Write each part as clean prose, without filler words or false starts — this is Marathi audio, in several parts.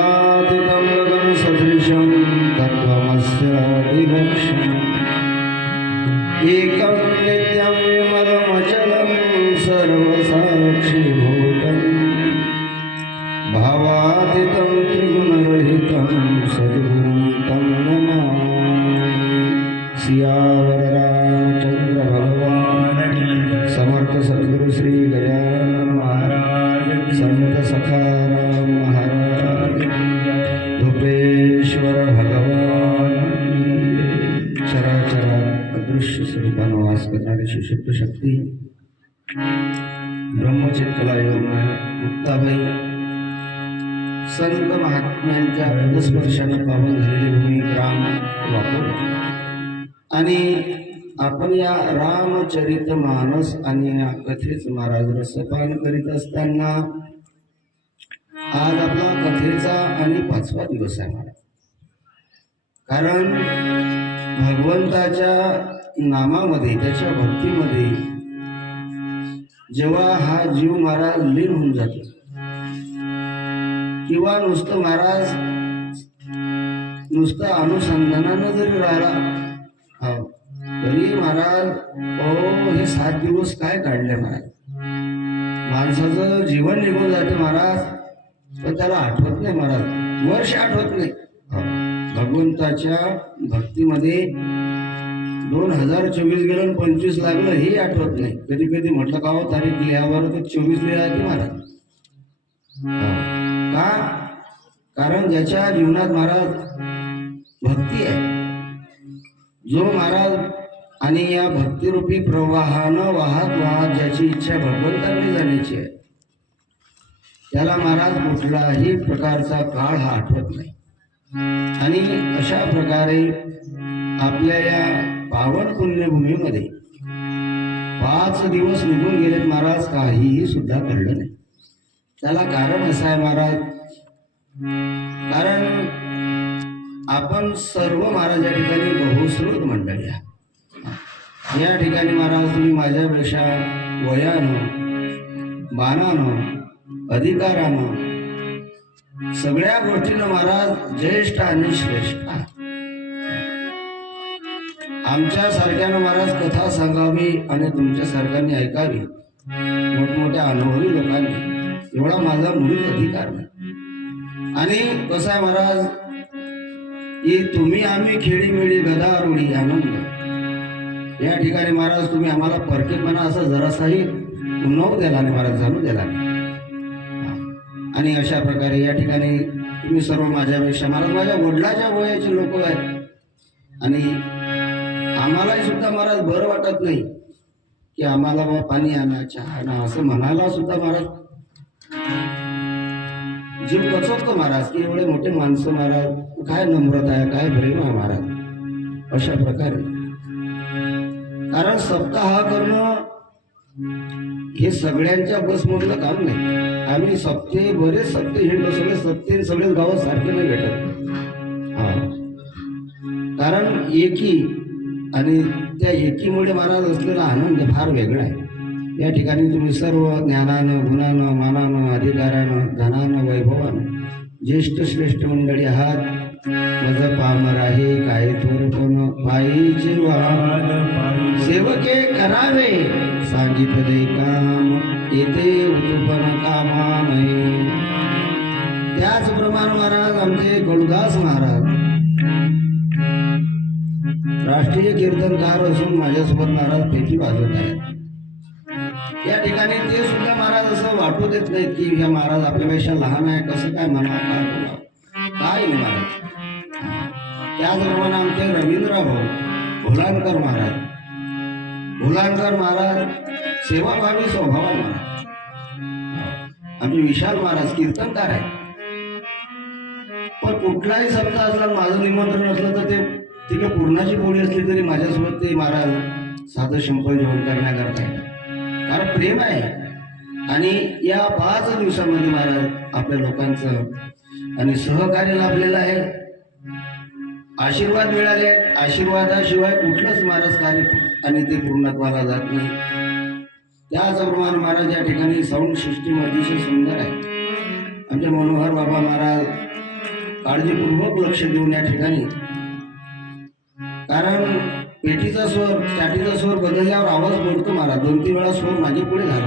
कल्पनातीतं गगनसदृशं तत्त्वमस्य विलक्षणम् एकं नित्यं विमलमचलं सर्वसाक्षिभूतं भावातीतं त्रिगुणरहितं सद्गुरुं तं नमामि। सियावर रामचंद्र भगवान समर्थ सद्गुरु श्री गजानन महाराज संत सखाराम महाराज भूपेश्वर भगवान चराचरा अदृश्य स्वरूपानं वास करणारी शिवशक्त शक्ती ब्रह्मचित्तला योग मुक्ताबाई संत महात्म्यांच्या पदस्पर्शाने पावन झालेली भूमी ग्राम वापर आणि आपण या रामचरितमानस आणि या कथेचं महाराज रसपान करीत असताना आज आपला कथेचा आणि 5वा दिवस आहे महाराज। कारण भगवंताच्या नामामध्ये त्याच्या भक्तीमध्ये जेव्हा हा जीव महाराज लीन होऊन जातो किंवा नुसतं महाराज नुसतं अनुसंधानानं जरी राहिला तरी महाराज हे 7 दिवस काय काढले महाराज। माणसाचं जीवन निघून जाते महाराज पण त्याला आठवत नाही महाराज, वर्ष आठवत नाही। भगवंताच्या भक्तीमध्ये 2024 गेलं आणि 25 लागलं हे आठवत नाही। कधी कधी म्हटलं का हो तारीख लिहावर तर 24 लिहा की महाराज का? कारण ज्याच्या जीवनात महाराज भक्ती आहे, जो महाराज आणि या भक्तिरूपी प्रवाहानं वाहत वाहत ज्याची इच्छा भगवंतांनी जाण्याची आहे त्याला महाराज कुठलाही प्रकारचा काळ हा आठवत नाही। आणि अशा प्रकारे आपल्या या पावन पुण्यभूमीमध्ये 5 दिवस निघून गेलेत महाराज, काहीही सुद्धा घडलं नाही। त्याला कारण असं आहे महाराज, कारण आपण सर्व महाराज या ठिकाणी बहुश्रुत मंडळी आहे। या ठिकाणी महाराज तुम्ही माझ्यापेक्षा वयानं मानानं अधिकारानं सगळ्या गोष्टीनं महाराज ज्येष्ठ आणि श्रेष्ठ आहे। आमच्या सारख्यानं महाराज कथा सांगावी आणि तुमच्या सारख्यांनी ऐकावी, मोठमोठ्या अनुभवी लोकांनी, एवढा माझा मुळीच अधिकार नाही। आणि कसं आहे महाराज की तुम्ही आम्ही खेळीमेळी गदारुडी आनंद या ठिकाणी महाराज तुम्ही आम्हाला परकेपणा असं जरासाही उन्नव दिला नाही महाराज, जाणू दिला नाही। आणि अशा प्रकारे या ठिकाणी तुम्ही सर्व माझ्यापेक्षा महाराज माझ्या वडिलाच्या वयाचे लोक आहेत आणि आम्हालाही सुद्धा महाराज बरं वाटत नाही की आम्हाला बा पाणी आणा चहा आणा असं म्हणायला सुद्धा महाराज जीव कचवतो महाराज की एवढे मोठे माणसं महाराज, काय नम्रता आहे, काय प्रेम आहे महाराज। अशा प्रकारे कारण सप्ताह करणं हे सगळ्यांच्या बसमधलं काम नाही। आम्ही बरेच सप्ते हिंडलो, सगळे गाव सारखे नाही भेटत। कारण एकी आणि त्या एकीमुळे महाराज असलेला आनंद फार वेगळा आहे। या ठिकाणी तुम्ही सर्व ज्ञानानं गुणानं मानानं अधिकारानं धनानं वैभवानं ज्येष्ठ श्रेष्ठ मंडळी आहात। माझं पामर आहे काय थोरपण पायीचे वाहन सेवके करावे सांगितले काम येते उतुपण कामा नये। त्याचप्रमाणे महाराज आमचे गडुदास महाराज राष्ट्रीय कीर्तनकार असून माझ्यासोबत महाराज पेटी वाजवत आहेत। या ठिकाणी ते सुद्धा महाराज असं वाटू देत नाहीत की ह्या महाराज आपल्यापेक्षा लहान आहे, कसं काय म्हणा काय बोला काय महाराज। त्याचप्रमाणे आमचे रवींद्र भाऊ भोलानकर महाराज सेवाभावी स्वभाव महाराज, आमचे विशाल महाराज कीर्तनकार आहे। पण कुठलाही सप्ताह असला माझं निमंत्रण असलं तर ते तिकडे पूर्णाची पोळी असली तरी माझ्यासोबत ते महाराज साधं शिंपल जेवण करण्याकरता आहे। कारण प्रेम आहे। आणि या 5 दिवसामध्ये महाराज आपल्या लोकांचं आणि सहकार्य लाभलेलं आहे, आशीर्वाद मिळाले। आशीर्वादाशिवाय कुठलंच महाराज कार्य आणि ते पूर्णत्वाला जात नाही। त्याचप्रमाणे महाराज या ठिकाणी साऊंड सिस्टीम अतिशय सुंदर आहे। आमचे मनोहर बाबा महाराज काळजीपूर्वक लक्ष देऊन या ठिकाणी, कारण पेटीचा स्वर चाटीचा स्वर बदलल्यावर आवाज बोलतो महाराज. 2-3 वेळा स्वर माझे पुढे झाला,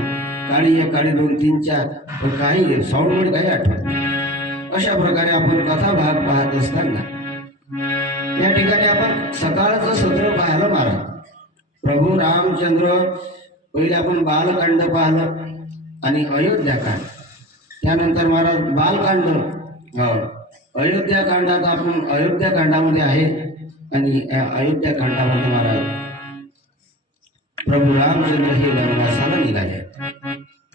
काळी 1 काळी 2 3 4, पण काही साऊंड मध्ये काही आठवत नाही. अशा प्रकारे आपण कथा भाग पाहत असताना या ठिकाणी आपण सकाळचं सत्र पाहिलं महाराज. प्रभू रामचंद्र पहिले आपण बालकांड पाहिलं आणि अयोध्याकांड, त्यानंतर महाराज बालकांड, अयोध्याकांडात आपण अयोध्याकांडामध्ये आहे. आणि अयोध्याकांडामध्ये महाराज प्रभू रामचंद्र हे वनवासाला निघाले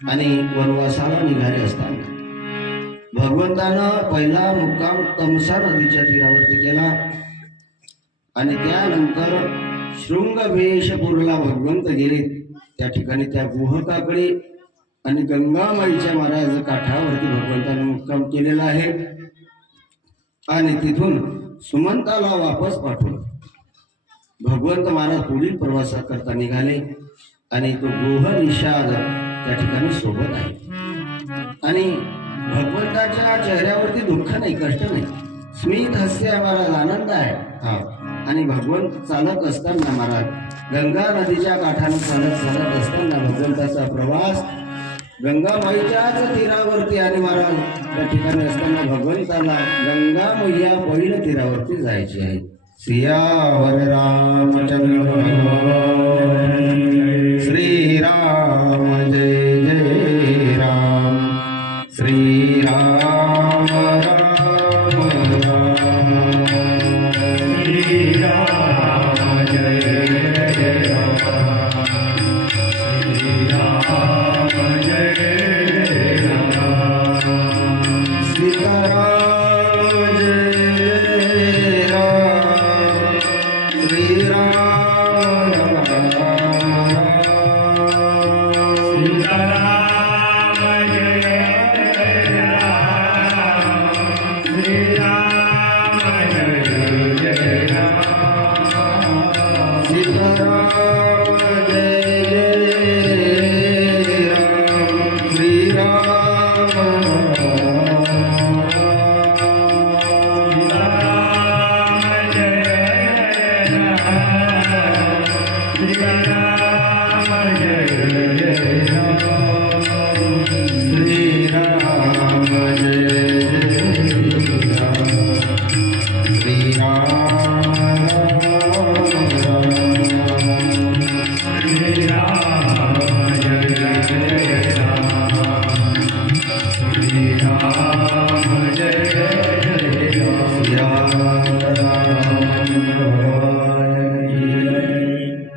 आणि वनवासाला निघाले असताना भगवंतानं पहिला मुक्काम तमसा नदीच्या तीरावरती केला आणि त्यानंतर शृंगवेशपूरला भगवंत गेले. त्या ठिकाणी त्या गुहकाकडे आणि गंगामाईच्या महाराज काठावरती भगवंतानं मुक्काम केलेला आहे. आणि तिथून सुमंताला वापस पाठवून भगवंत महाराज पुढील प्रवासाकरता निघाले आणि तो गोह निषाद त्या ठिकाणी सोबत आहे. आणि भगवंताच्या चेहऱ्यावरती दुःख नाही, कष्ट नाही, स्मित हास्य महाराज, आनंद आहे. आणि भगवंत चालत असताना महाराज गंगा नदीच्या काठाने चालत असताना भगवंताचा प्रवास गंगामाईच्याच तीरावरती आणि महाराज त्या ठिकाणी असताना भगवंताला गंगा मैया पहिल्या तीरावरती जायची आहे. सियावर रामचंद्र श्रीराम जय जय राम, श्रीराम राम राम, श्रीराम जय जय राम, श्रीराम जय जय राम, सीताराम जय राम, श्रीराम राम सीताराम जय राम, श्रीराम जय जय राम, सीताराम जय जय राम, श्रीराम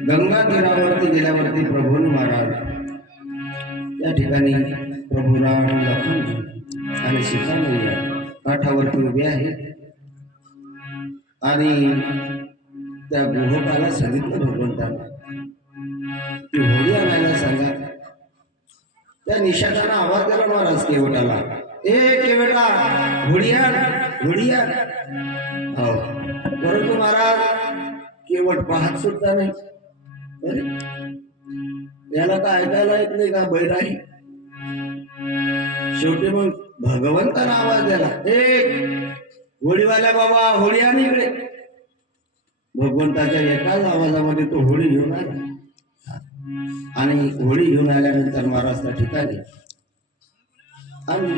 गंगा तीरावरती गेल्यावरती प्रभू महाराज त्या ठिकाणी प्रभू राम लक्ष्मण आणि सीता मैया काठावरती उभे आहेत. आणि त्या गोहोकाला सांगितलं भगवंताला की होळी आणायला सांगा. त्या निशाणाला आवाज दिला महाराज केवटाला, ए केवटा होळी आण, होळी आण. हो, परंतु महाराज केवट पाहत सुद्धा नाही. अरे याला काय ऐकायला येत नाही का बैराही. शेवटी मग भगवंताला आवाज दिला, ए होळीवाल्या बाबा होळी आण इकडे. भगवंताच्या एकाच आवाजामध्ये तो होळी घेऊन आला आणि होळी घेऊन आल्यानंतर महाराज त्या ठिकाणी आणि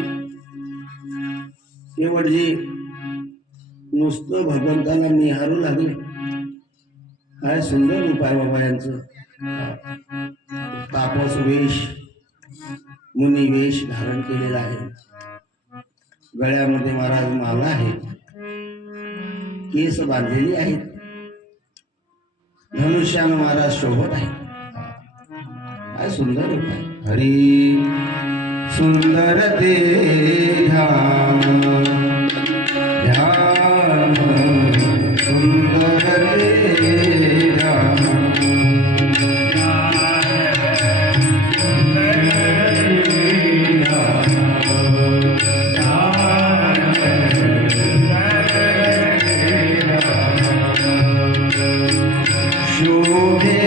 केवटजी नुसतं भगवंताला निहारू लागले. काय सुंदर उपाय बाबा यांचं. तापस वेश, मुनी वेश धारण केलेला आहे. गळ्यामध्ये महाराज माला आहे, केस बांधलेली आहेत, धनुष्यानं महाराज शोभत आहे. काय सुंदर उपाय. हरी सुंदर ते ध्यान ध्यान सुंदर ते ध्यान शोभे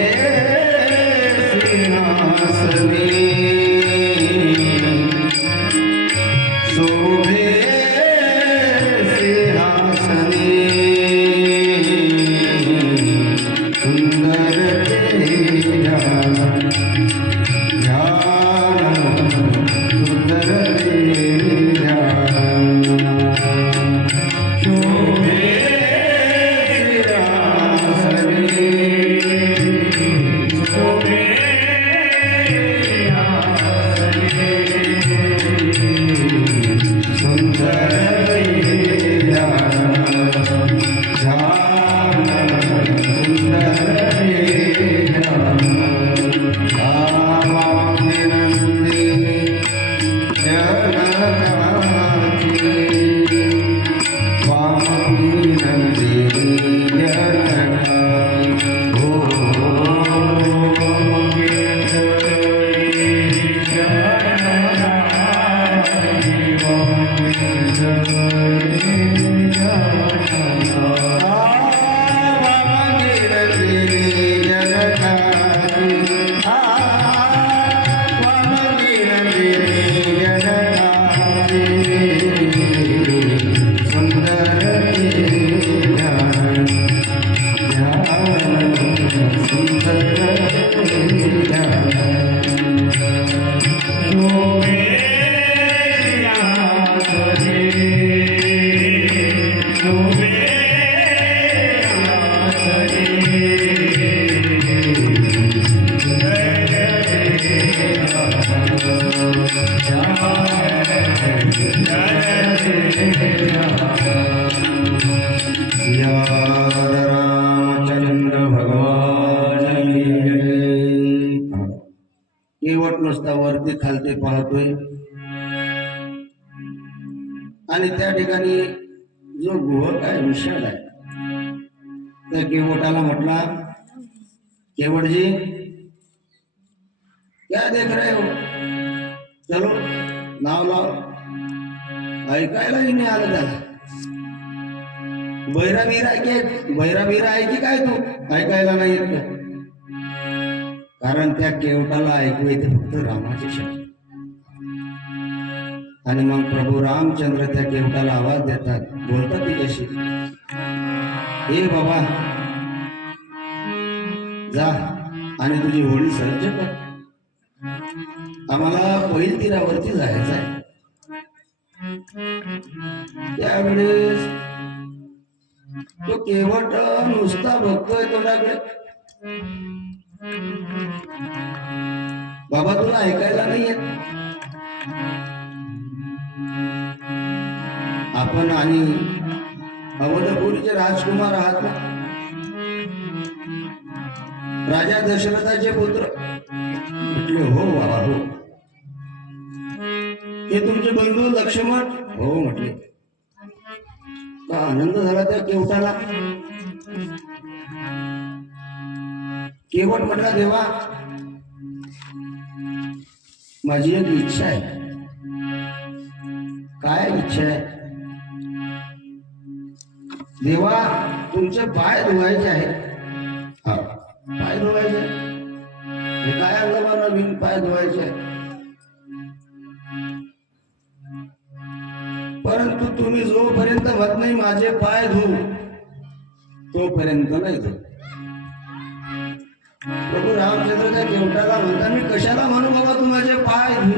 सिंहासने रामचंद्र भगवान केवट नुसता वरती खालते पाहतोय आणि त्या ठिकाणी जो गुहक आहे विशाल आहे त्या केवटाला म्हटला, केवटजी क्या देख रहे हो, चलो नाव लाव. ऐकायलाही नाही आलं त्याला. बैरा बिरा आहे की काय तू, ऐकायला नाही येत का? कारण त्या केवटाला ऐकू येते फक्त रामाचे शब्द. आणि मग प्रभू रामचंद्र त्या केवटाला आवाज देतात, बोलतात ती कशी, हे बाबा जा आणि तुझी होळी सज्ज कर, आम्हाला पहिल तीरावरती जायचं आहे. त्यावेळेस तो केवट नुसता बघतोय तोंडाकडे. बाबा तुला ऐकायला नाही येत? आपण आणि अवधपुरीचे राजकुमार आहात ना, राजा दशरथाचे पुत्र? म्हटले हो बाबा हो. हे तुमचे बंधू लक्ष्मण? हो म्हटले. का आनंद झाला त्या केवटाला. केवट म्हटला, देवा माझी एक इच्छा आहे. काय इच्छा आहे? देवा तुमचे पाय धुवायचे आहेत. हा पाय धुवायचे? हे काय अंगमा नवीन पाय धुवायचे? परंतु तुम्ही जोपर्यंत म्हणत नाही माझे पाय धु, तोपर्यंत नाही धु. प्रभू रामचंद्र त्या केवटाला म्हणता, मी कशाला म्हणू बाबा तू माझे पाय धु?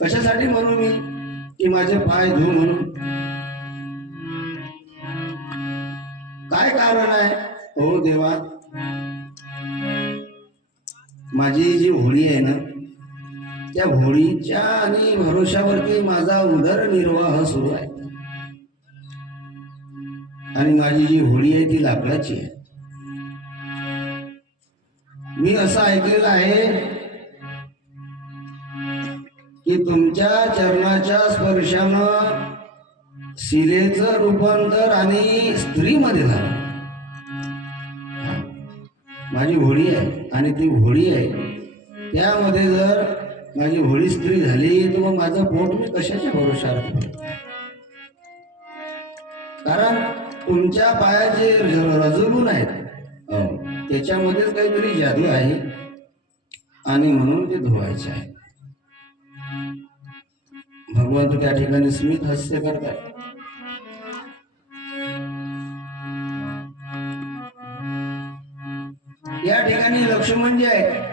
कशासाठी म्हणू मी की माझे पाय धु म्हणून? काय कारण आहे? हो देवा, माझी जी होळी आहे ना, त्या होळीच्या आणि भरोशावरती माझा उदरनिर्वाह सुरू आहे. आणि माझी जी होळी आहे ती लाकडाची आहे. मी असं ऐकलेलं आहे की तुमच्या चरणाच्या स्पर्शानं शिलेचं रूपांतर आणि स्त्रीमध्ये झालं. माझी होळी आहे आणि ती होळी आहे, त्यामध्ये जर माझी होळी स्त्री झाली तर मग माझं पोट मी कशाच्या भरोशावर? कारण तुमच्या पायाचे रजगुण आहेत त्याच्यामध्येच काहीतरी जादू आहे आणि म्हणून ते धुवायचे आहे. भगवंत त्या ठिकाणी स्मित हास्य करतात. या ठिकाणी लक्ष्मण जे आहे,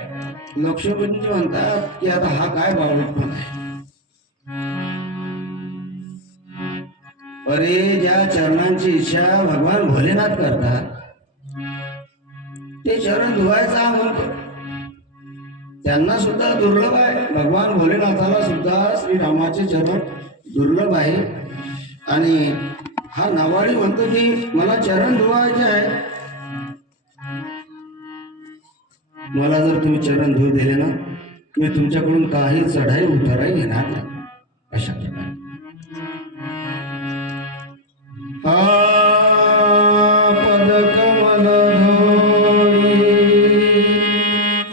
लक्ष्मणजी म्हणतात की आता हा काय बावळटपण आहे. अरे ज्या चरणांची इच्छा भगवान भोलेनाथ करतात ते चरण धुवायचा म्हणतो. त्यांना सुद्धा दुर्लभ आहे. भगवान भोलेनाथाला सुद्धा श्रीरामाचे चरण दुर्लभ आहे. आणि हा नावाडी म्हणतो की मला चरण धुवायचे आहे. मला जर तुम्ही चरण धुवू दिले ना, मी तुमच्याकडून काही चढाई उताराई घेणार नाही. अशा प्रकारे पदकमल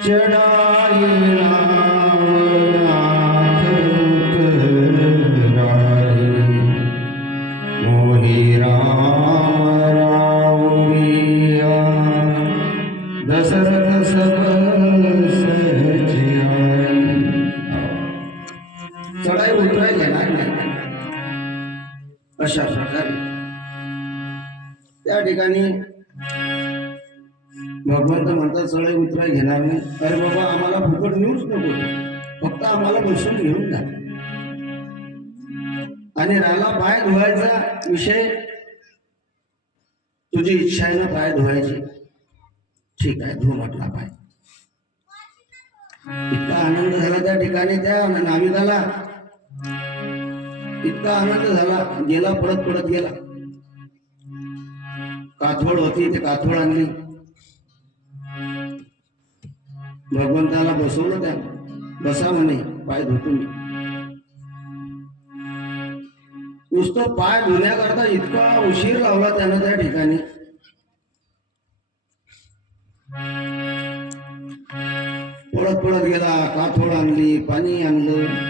चढाई मोही राम राऊरिया दशरथ सकल चढाई उतराई घेणार नाही. अशा प्रकारे त्या ठिकाणी भगवंत म्हणतात चढाई उतराई घेणार नाही. अरे बाबा आम्हाला फुकट नेऊच नको, फक्त आम्हाला बसून घेऊन जा. आणि राला पाय धुवायचा विषय, तुझी इच्छा आहे ना पाय धुवायची, ठीक आहे धु म्हटला पाय. इतका आनंद झाला त्या ठिकाणी त्या नाविकाला, इतका आनंद झाला. गेला पडत पडत गेला. काथवड होती, ते काथवड आणली. भगवंताला बसवलं. त्या बसा म्हणे पाय धुतो मी. नुसतं पाय धुण्याकरता इतका उशीर लावला त्यानं त्या ठिकाणी. पळत पळत गेला. काथोड आणली, पाणी आणलं.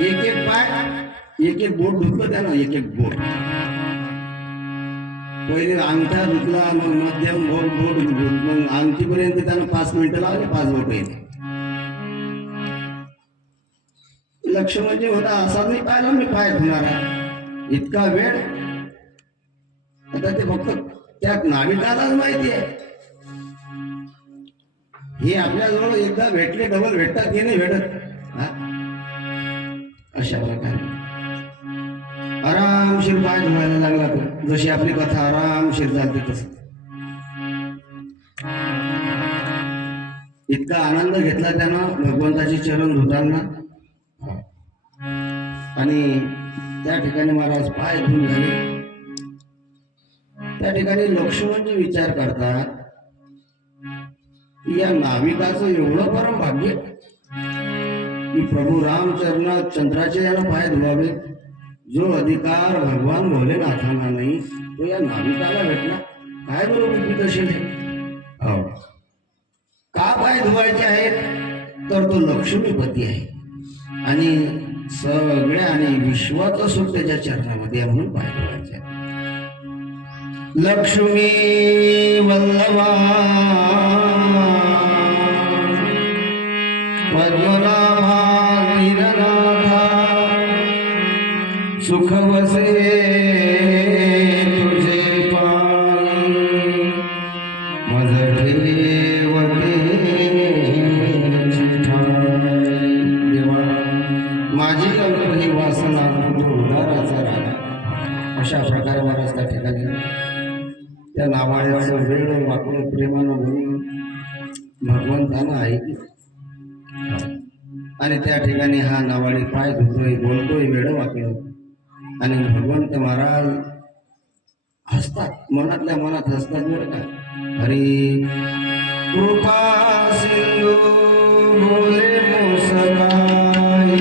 एक एक पाय, एक एक बोट धुतलं त्यानं, एक एक बोट. पहिले अंगठा धुतला, मग मध्यम बोट बोट मग अंगठीपर्यंत त्यानं 5 मिनिटं लावले. 5 बोट येते. लक्ष म्हणजे होता असा नाही पाहिला मी पाय धुणार आहे. इतका वेळ. आता ते फक्त त्या नाविकालाच माहिती आहे. हे आपल्याजवळ एकदा भेटले डबल भेटतात की नाही भेटत. अशा प्रकारे आरामशीर पाय धुवायला लागला तो. जशी आपली कथा आरामशीर चालते तस. इतका आनंद घेतला त्यानं भगवंताची चरण धुताना. आणि त्या ठिकाणी महाराज पाय धुवून झाले. त्या ठिकाणी लक्ष्मणजी विचार करतात, या नाविकाचं एवढं परम भाग्य की प्रभू रामचंद्राचे यानं पाय धुवावे. जो अधिकार भगवान भोलेनाथांना नाही तो या नाविकाला भेटला. काय बरोबर तसे का पाय धुवायचे आहेत तर तो लक्ष्मीपती आहे. आणि सगळ्या आणि विश्वाचं सुख त्याच्या चरणामध्ये आहे म्हणून पाय धुवायचे. लक्ष्मी वल्लभा पद्मनाभा नीलनाथा सुख वसे तुझे पाय मज ठेवते देवा. माझी अल्प ही वासना उदाराचा राजा. अशा प्रकारे महाराज त्या ठिकाणी त्या नावाळ्याचं वेळ वाकडं प्रेमानं म्हणून भगवंतानं ऐकलं. आणि त्या ठिकाणी हा नावाडी पाय धुतोय, बोलतोय वेळ वाकडं. आणि भगवंत महाराज हसतात, मनातल्या मनात हसतात बरं का. हरी कृपा सिंधू बोले मोसकाई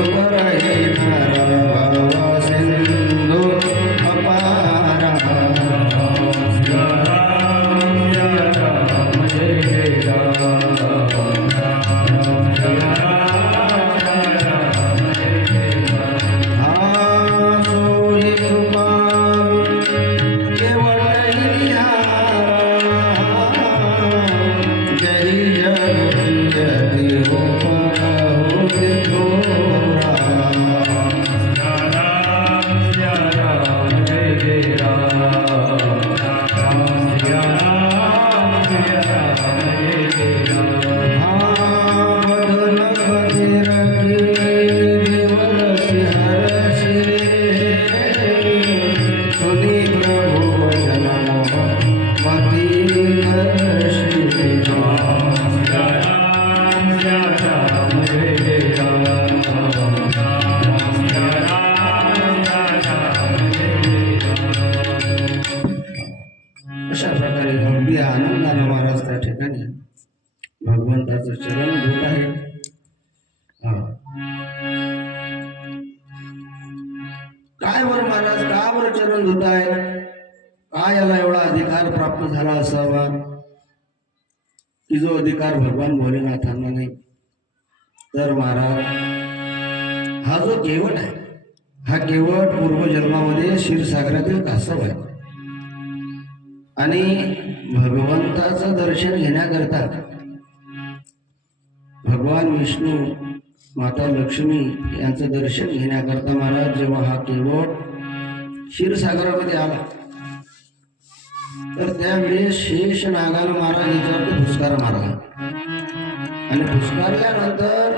उतर अशा प्रकारे अगदी आनंदानं महाराज त्या ठिकाणी भगवंताचं चरण धुत आहे. काय बरं महाराज, का बरं चरण धुत आहे? काय याला एवढा अधिकार प्राप्त झाला असावा की जो अधिकार भगवान भोलेनाथांना नाही? तर महाराज, हा जो केवट आहे, हा केवट पूर्वजन्मामध्ये क्षीरसागरातील कासव आहे आणि भगवंताचं दर्शन घेण्याकरता भगवान विष्णू, माता लक्ष्मी यांचं दर्शन घेण्याकरता महाराज जेव्हा हा केवट क्षीरसागरामध्ये आला तर त्यावेळेस शेष नागानं महाराज याच्यावरती फुसकार मारला आणि फुसकारल्यानंतर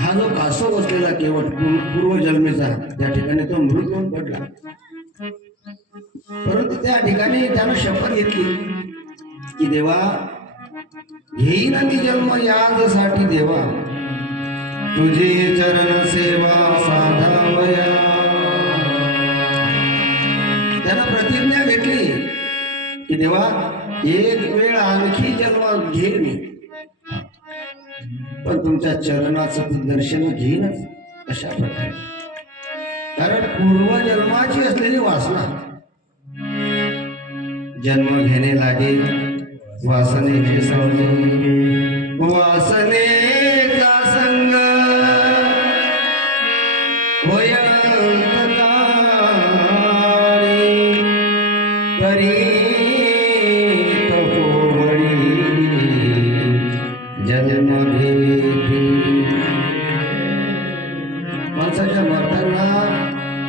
हा जो कासव असलेला केवट पूर्वजन्मेचा त्या ठिकाणी तो मृत होऊन पडला. परंतु त्या ठिकाणी त्यानं शपथ घेतली की देवा, घेईन मी जन्म यासाठी देवा, तुझी चरण सेवा साधावया. त्यानं प्रतिज्ञा घेतली की देवा, एक वेळ आणखी जन्म घेईन मी, पण तुमच्या चरणाचं दर्शन घेईनच. अशा प्रकारे, कारण पूर्वजन्माची असलेली वासना जन्म घेणे लागे, वासनेचे संग, वासनेचा संग होयंत करी तपोवडी जन्म घेती. माणसाच्या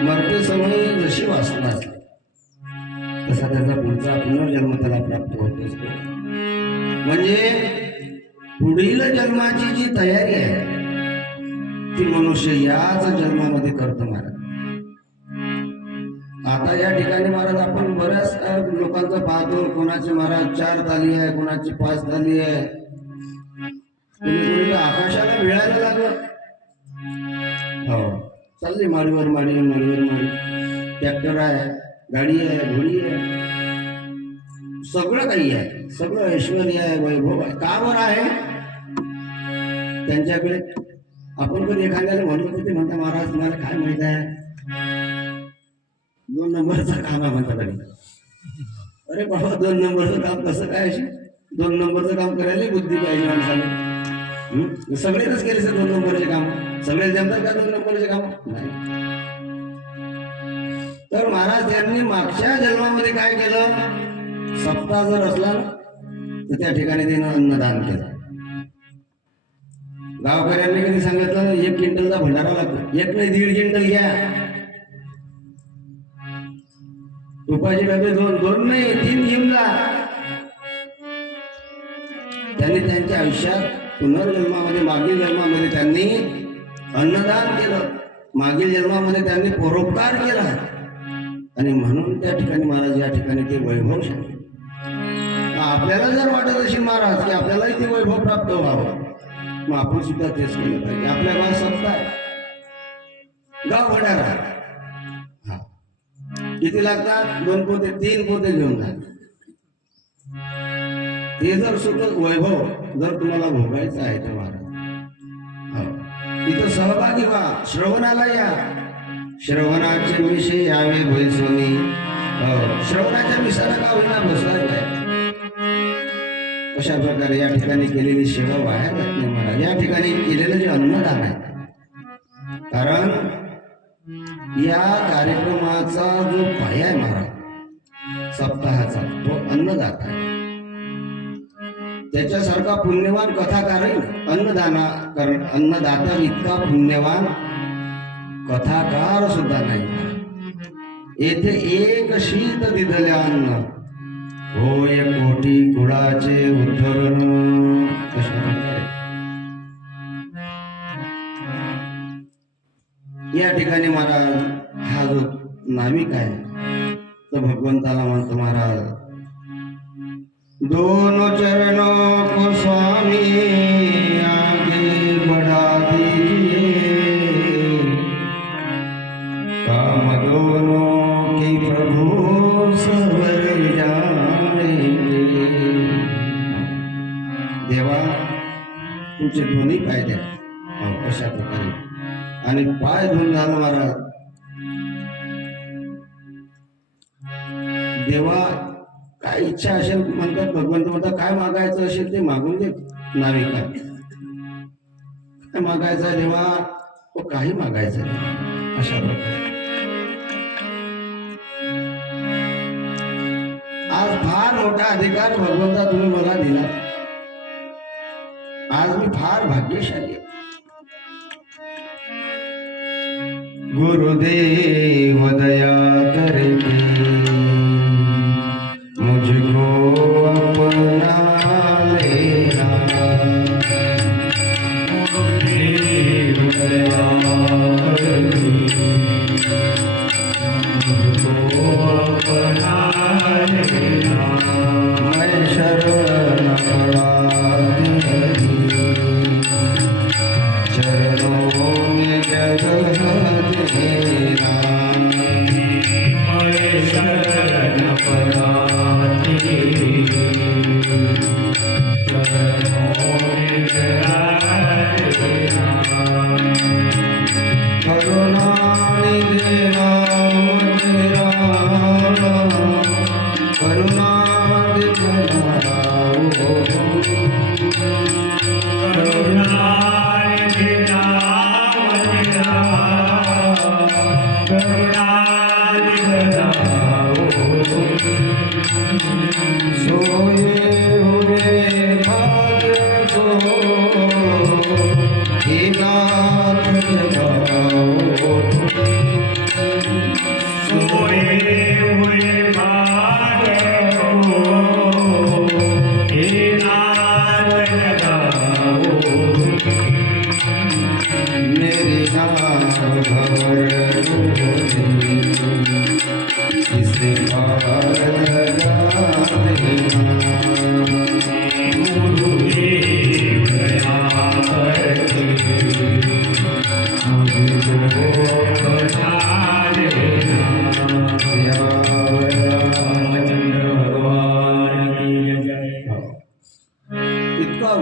मरते समयी जशी वासना असते तसा त्याचा पुढचा पुनर्जन्म त्याला प्राप्त होत असतो. म्हणजे पुढील जन्माची जी तयारी आहे ती मनुष्य याच जन्मामध्ये करतो महाराज. आता या ठिकाणी महाराज आपण बऱ्याच लोकांचं पाहतो, कोणाचे महाराज 4 ताली आहे, कोणाची 5 ताली आहे. तुम्ही आकाशाला मिळायला लागलं, हो, चालली माडीवर माडी, माडीवर माडी. ट्रॅक्टर आहे, गाडी आहे, घोडी आहे, सगळं काही आहे, सगळं ऐश्वर्य आहे, वैभव आहे. का बरं आहे त्यांच्याकडे? आपण कधी एखाद्याला म्हणलं तर ते म्हणता, महाराज तुम्हाला काय माहित आहे, 2 नंबरचं काम आहे म्हणतात. अरे बाबा, 2 नंबरचं काम कसं काय? 2 नंबरचं काम करायला बुद्धी पाहिजे माणसाला. सगळेच केले 2 नंबरचे काम, सगळे जमतात का 2 नंबरचे काम? नाही. तर महाराज त्यांनी मागच्या जन्मामध्ये काय केलं? सप्ताह जर असला तर त्या ठिकाणी त्यानं अन्नदान केलं. गावकऱ्यांनी कधी सांगितलं 1 क्विंटलचा भंडारा लागतो, 1 नाही 1.5 क्विंटल घ्या. तुपाचे डबे 2 नाही 3 घेऊन जा. त्यांनी त्यांच्या आयुष्यात पुनर्जन्मामध्ये, मागील जन्मामध्ये त्यांनी अन्नदान केलं, मागील जन्मामध्ये त्यांनी परोपकार केला आणि म्हणून त्या ठिकाणी महाराज या ठिकाणी ते वैभव सांगितले. आपल्याला जर वाटत असेल महाराज की आपल्यालाही ते वैभव प्राप्त व्हावं, मग आपण सुद्धा तेच केलं पाहिजे. आपल्या गावात सप्ताह आहे, गाव भंडारा. हा, किती लागतात? 2 पोते 3 पोते घेऊन जा. हे जर सुद्धा वैभव जर तुम्हाला भोगायचं आहे तर महाराज तिथं सहभागी व्हा, श्रवणाला या. श्रवणाचे विषय यावे भैसोनी. श्रवणाच्या विषयाला का होईना बसवायला. अशा प्रकारे या ठिकाणी केलेली सेवा वाया जात नाही महाराज. या ठिकाणी केलेलं जे अन्नदान आहे, कारण या कार्यक्रमाचा जो पाया आहे महाराज सप्ताहाचा, तो अन्नदाता आहे. त्याच्यासारखा पुण्यवान कथाकारही अन्नदाता इतका पुण्यवान कथाकार सुद्धा नाही. येथे एक शीत दिधले अन्न, होय कोटी कुळाचे उद्धरण. या ठिकाणी महाराज हा जो नाविक आहे तो भगवंताला म्हणतो, महाराज 2 चरणों को स्वामी तुमचे दोन्ही पाय द्या. अशा प्रकारे आणि पाय धुवून झालं महाराज. देवा काय इच्छा असेल म्हणतात, भगवंत म्हणतात काय मागायचं असेल ते मागून दे नाविका. काय मागायचं देवा, तो काही मागायचं नाही. अशा प्रकारे आज फार मोठा अधिकार भगवंता तुम्ही मला दिला. आज मी फार भाग्यशाली आहे. गुरुदेव दया करके मुझको अपना लेना. गुरुदेव दया करके मुझको अपना लेना. मैं शरण पड़ा चरणों में जगह देना. मैं शरण पड़ा चरणों में जगह देना. करुणा देना तेरा, करुणा देना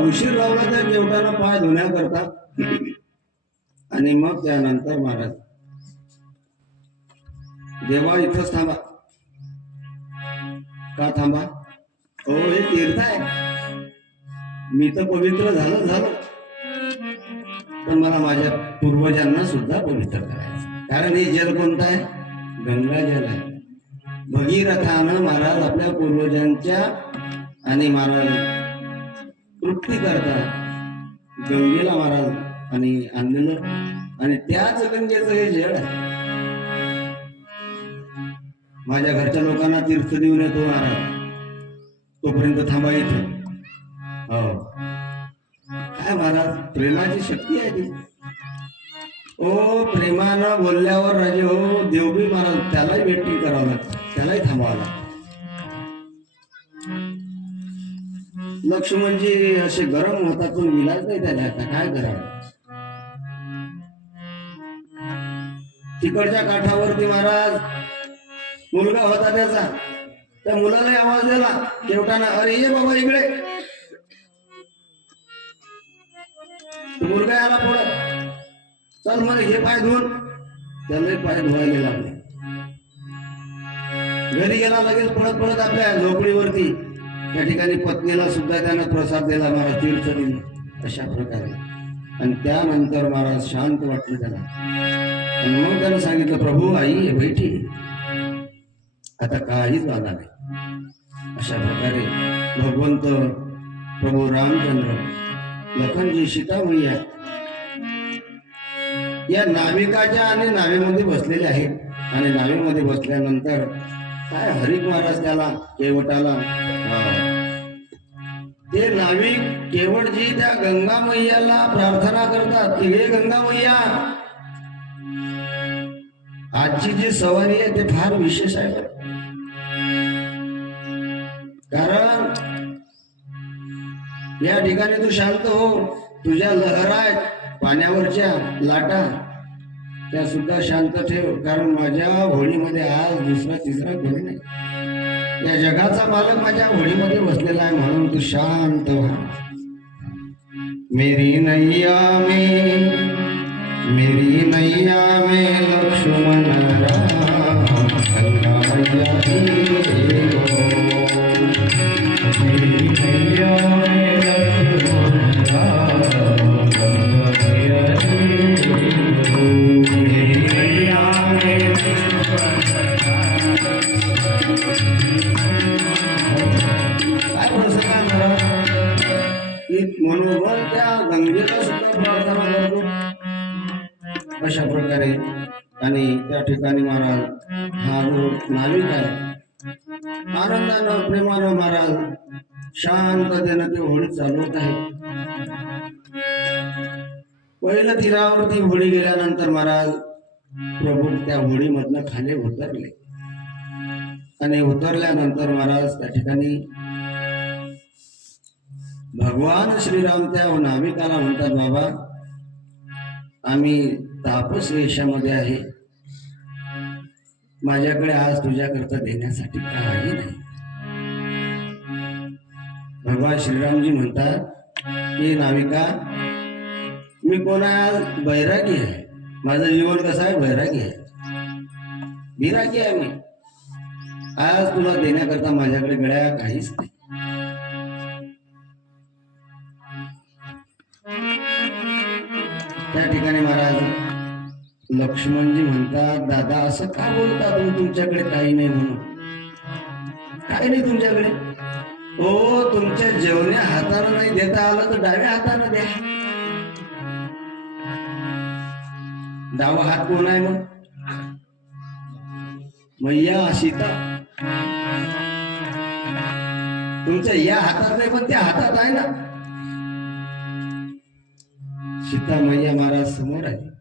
उशीर लावला त्या केवटाला पाय धुण्याकरता. आणि मग त्यानंतर महाराज देवा इथंच थांबा. का थांबा? हो हे तीर्थ आहे. मी तर पवित्र झालं पण मला माझ्या पूर्वजांना सुद्धा पवित्र करायचं. कारण हे जल कोणतं आहे? गंगा जल आहे. भगीरथानं महाराज आपल्या पूर्वजांच्या आणि महाराज तृप्ती करता गंगेला महाराज आणि आणलेलं, आणि त्याच गंगेचं हे जळ आहे. माझ्या घरच्या लोकांना तीर्थ देऊन येतो महाराज, तोपर्यंत थांबा इथे. हो काय महाराज, प्रेमाची शक्ती आहे ती. ओ प्रेमानं बोलल्यावर राजे हो देव बी महाराज त्यालाही भेटी करावं लागतं, त्यालाही थांबावं लागतं. लक्ष्मणजी असे गरम होतात पण विलाज नाही त्याला, आता काय करावं. तिकडच्या काठावरती महाराज मुलगा होता त्याचा, त्या मुलाला आवाज दिला केवटाना, अरे ये बाबा इकडे. मुलगा याला पडत, चल मग हे पाय धुवून. त्याला पाय धुवायला लागले. घरी गेला लगेच पळत पळत आपल्या झोपडीवरती. त्या ठिकाणी पत्नीला सुद्धा त्यानं प्रसाद दिला, महाराज तीर्थ दिले. अशा प्रकारे आणि त्यानंतर महाराज शांत वाटलं त्याला. आणि मग त्यानं सांगितलं प्रभू आई बैठी, आता काहीच वागा नाही. अशा प्रकारे भगवंत प्रभू रामचंद्र, लखनजी, सीतामैया या नाविकाच्या आणि नावेमध्ये बसलेले आहेत. आणि नावेमध्ये बसल्यानंतर काय हरिक महाराज त्याला केवटाला, ते नाविक केवटजी त्या गंगा मैयाला प्रार्थना करतात की हे गंगा मैया, आजची जी सवारी आहे ते फार विशेष आहे. कारण या ठिकाणी तू शांत हो, तुझ्या लहरा आहेत पाण्यावरच्या लाटा, त्या सुद्धा शांत ठेव. कारण माझ्या होळीमध्ये आज दुसरा तिसरा कोणी नाही. या जगाचा मालक माझ्या होळीमध्ये बसलेला आहे, म्हणून तू शांत व्हा. मेरी नैया में लक्ष्मण राम गंगा मैया रे हो। मेरी नैया में लक्ष्मण राम गंगा मैया रे हो। मेरी नैया में काय प्रसंग आहे महाराज की मनोबल त्या गंगेला सुद्धा प्रार्थना करतो अशा प्रकारे। आणि त्या ठिकाणी महाराज हा जो नाविक आहे आनंदानं प्रेमानं महाराज शांततेनं ते होडी चालवत आहे। पहिल्या तीरावरती होडी गेल्यानंतर महाराज प्रभू त्या होडीमधनं खाली उतरले आणि उतरल्यानंतर महाराज त्या ठिकाणी भगवान श्रीराम त्या नाविकाला म्हणतात, बाबा आम्ही तापस वेशामध्ये आहे, माझ्याकडे आज तुझ्याकरता देण्यासाठी काही नाही। भगवान श्रीरामजी म्हणतात की नाविका मी कोण आहे, आज बैरागी आहे, माझं जीवन कसं आहे, बैरागी आहे, बिरागी आहे मी, आज तुला देण्याकरता माझ्याकडे गड्या काहीच नाही। त्या ठिकाणी महाराज लक्ष्मणजी म्हणतात, दादा असं का बोलता तुम्ही, तुमच्याकडे काही नाही म्हणून, काही नाही तुमच्याकडे, हो तुमच्या जेवण्या हाताने नाही देता आलं तर डाव्या हाताने द्या। डावा हात कोण आहे मग, मैया सीता, तुमच्या या हातात नाही पण त्या हातात आहे ना, सीता मैया महाराज समोर आहे।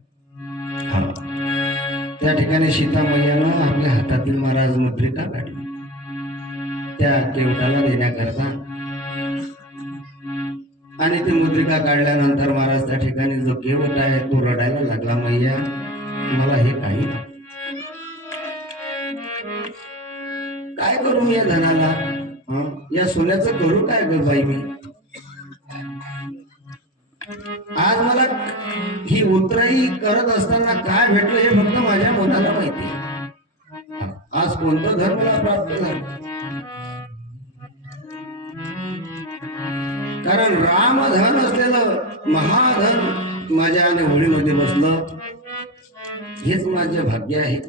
त्या ठिकाणी सीता मैयानं आपल्या हातातील महाराज मुद्रिका काढली त्या केवटाला देण्याकरता, आणि ती मुद्रिका काढल्यानंतर महाराज त्या ठिकाणी जो केवट आहे तो रडायला लागला, मैया मला हे काही काय करू मी या धनाला, या सोन्याचं करू काय ग बाई मी, आज मला ही उतराई करत असताना काय भेटलं हे फक्त माझ्या मनाला माहिती, आज कोणतं धन मला प्राप्त झालं, कारण रामधन असलेलं महाधन माझ्या आणि होळीमध्ये बसलं, हेच माझे भाग्य आहे।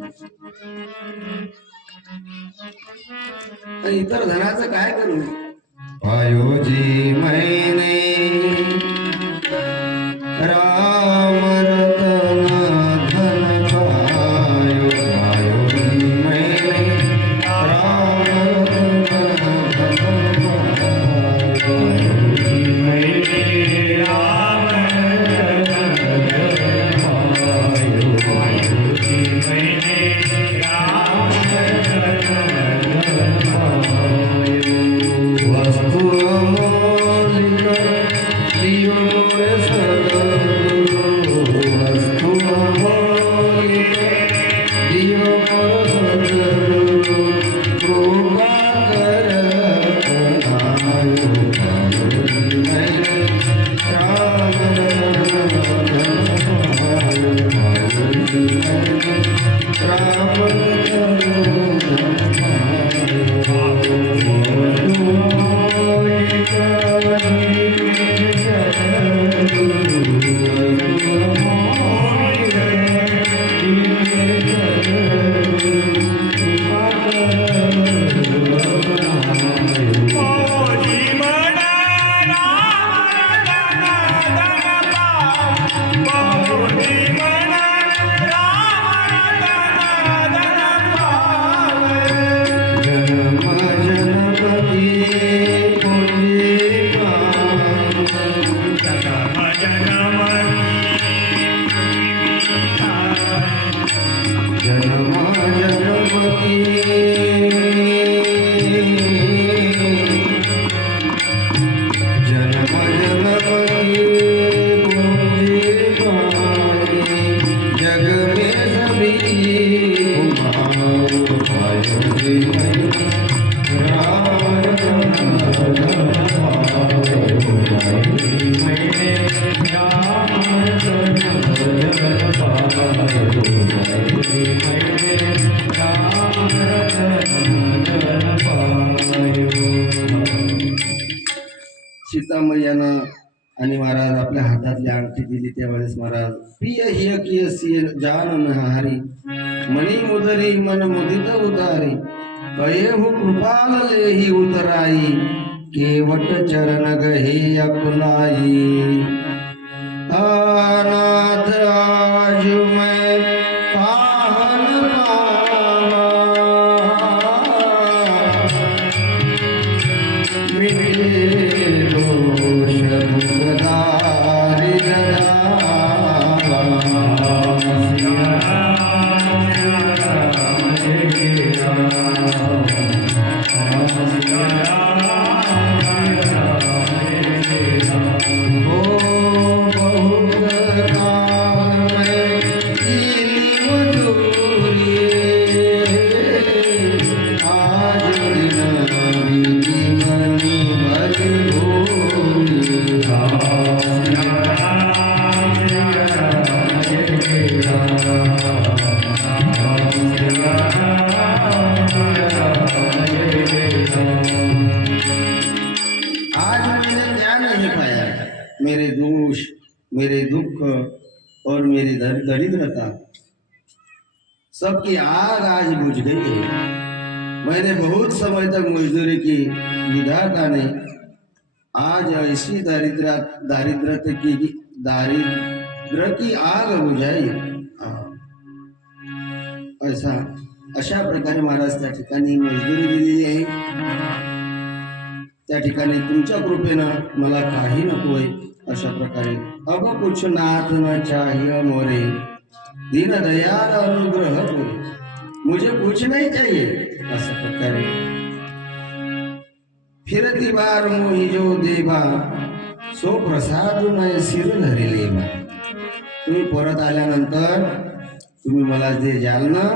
इतर धनाचं काय करू, पायोजी मैने राम रतन धन पायो, पायोजी मैने राम रतन धन पायो, पायोजी मैने राम रतन धन पायो, पायोजी मैने राम रतन धन पायो। वस्तु अमूल्य दियो मोरे सद्गुरु, वस्तु अमूल्य दियो मोरे सद्गुरु, कृपा कर अपनायो, पायोजी मैने राम रतन धन पायो, पायोजी मैने सीतामय्यानं आणि महाराज आपल्या हातातली अंगठी दिली त्यावेळेस महाराज प्रिय हिय किय सिय जान हारी मणी मुदरी मन मुदित उतारी कयेहु कृपाल लेही उतराई केवट चरण गहे अकुलाई नाथ आज मैं काहन पावा मिटे दोष दुखदारि मेरे दोष मेरे दुख और मेरी दरिद्रता सबकी आग आज बुझ गई है। मैंने बहुत समय तक मजदूरी की, विधाता ने आज ऐसी दारिद्रता की दारिद्र की आग बुझाई। अशा प्रकारे महाराज त्या ठिकाणी मजदुरी दिलेली आहे। त्या ठिकाणी तुमच्या कृपेनं मला काही नकोय अशा प्रकारे अब कुछ नाथ न चाहिए मोरे दीन दयाल अनुग्रह मोरे मुझे कुछ नहीं चाहिए अशा प्रकारे फिरती बार मोहि जो देवा सो प्रसाद मैं सिर धरी लेवा। तुम्ही परत आल्यानंतर तुम्ही मला जे द्याल ना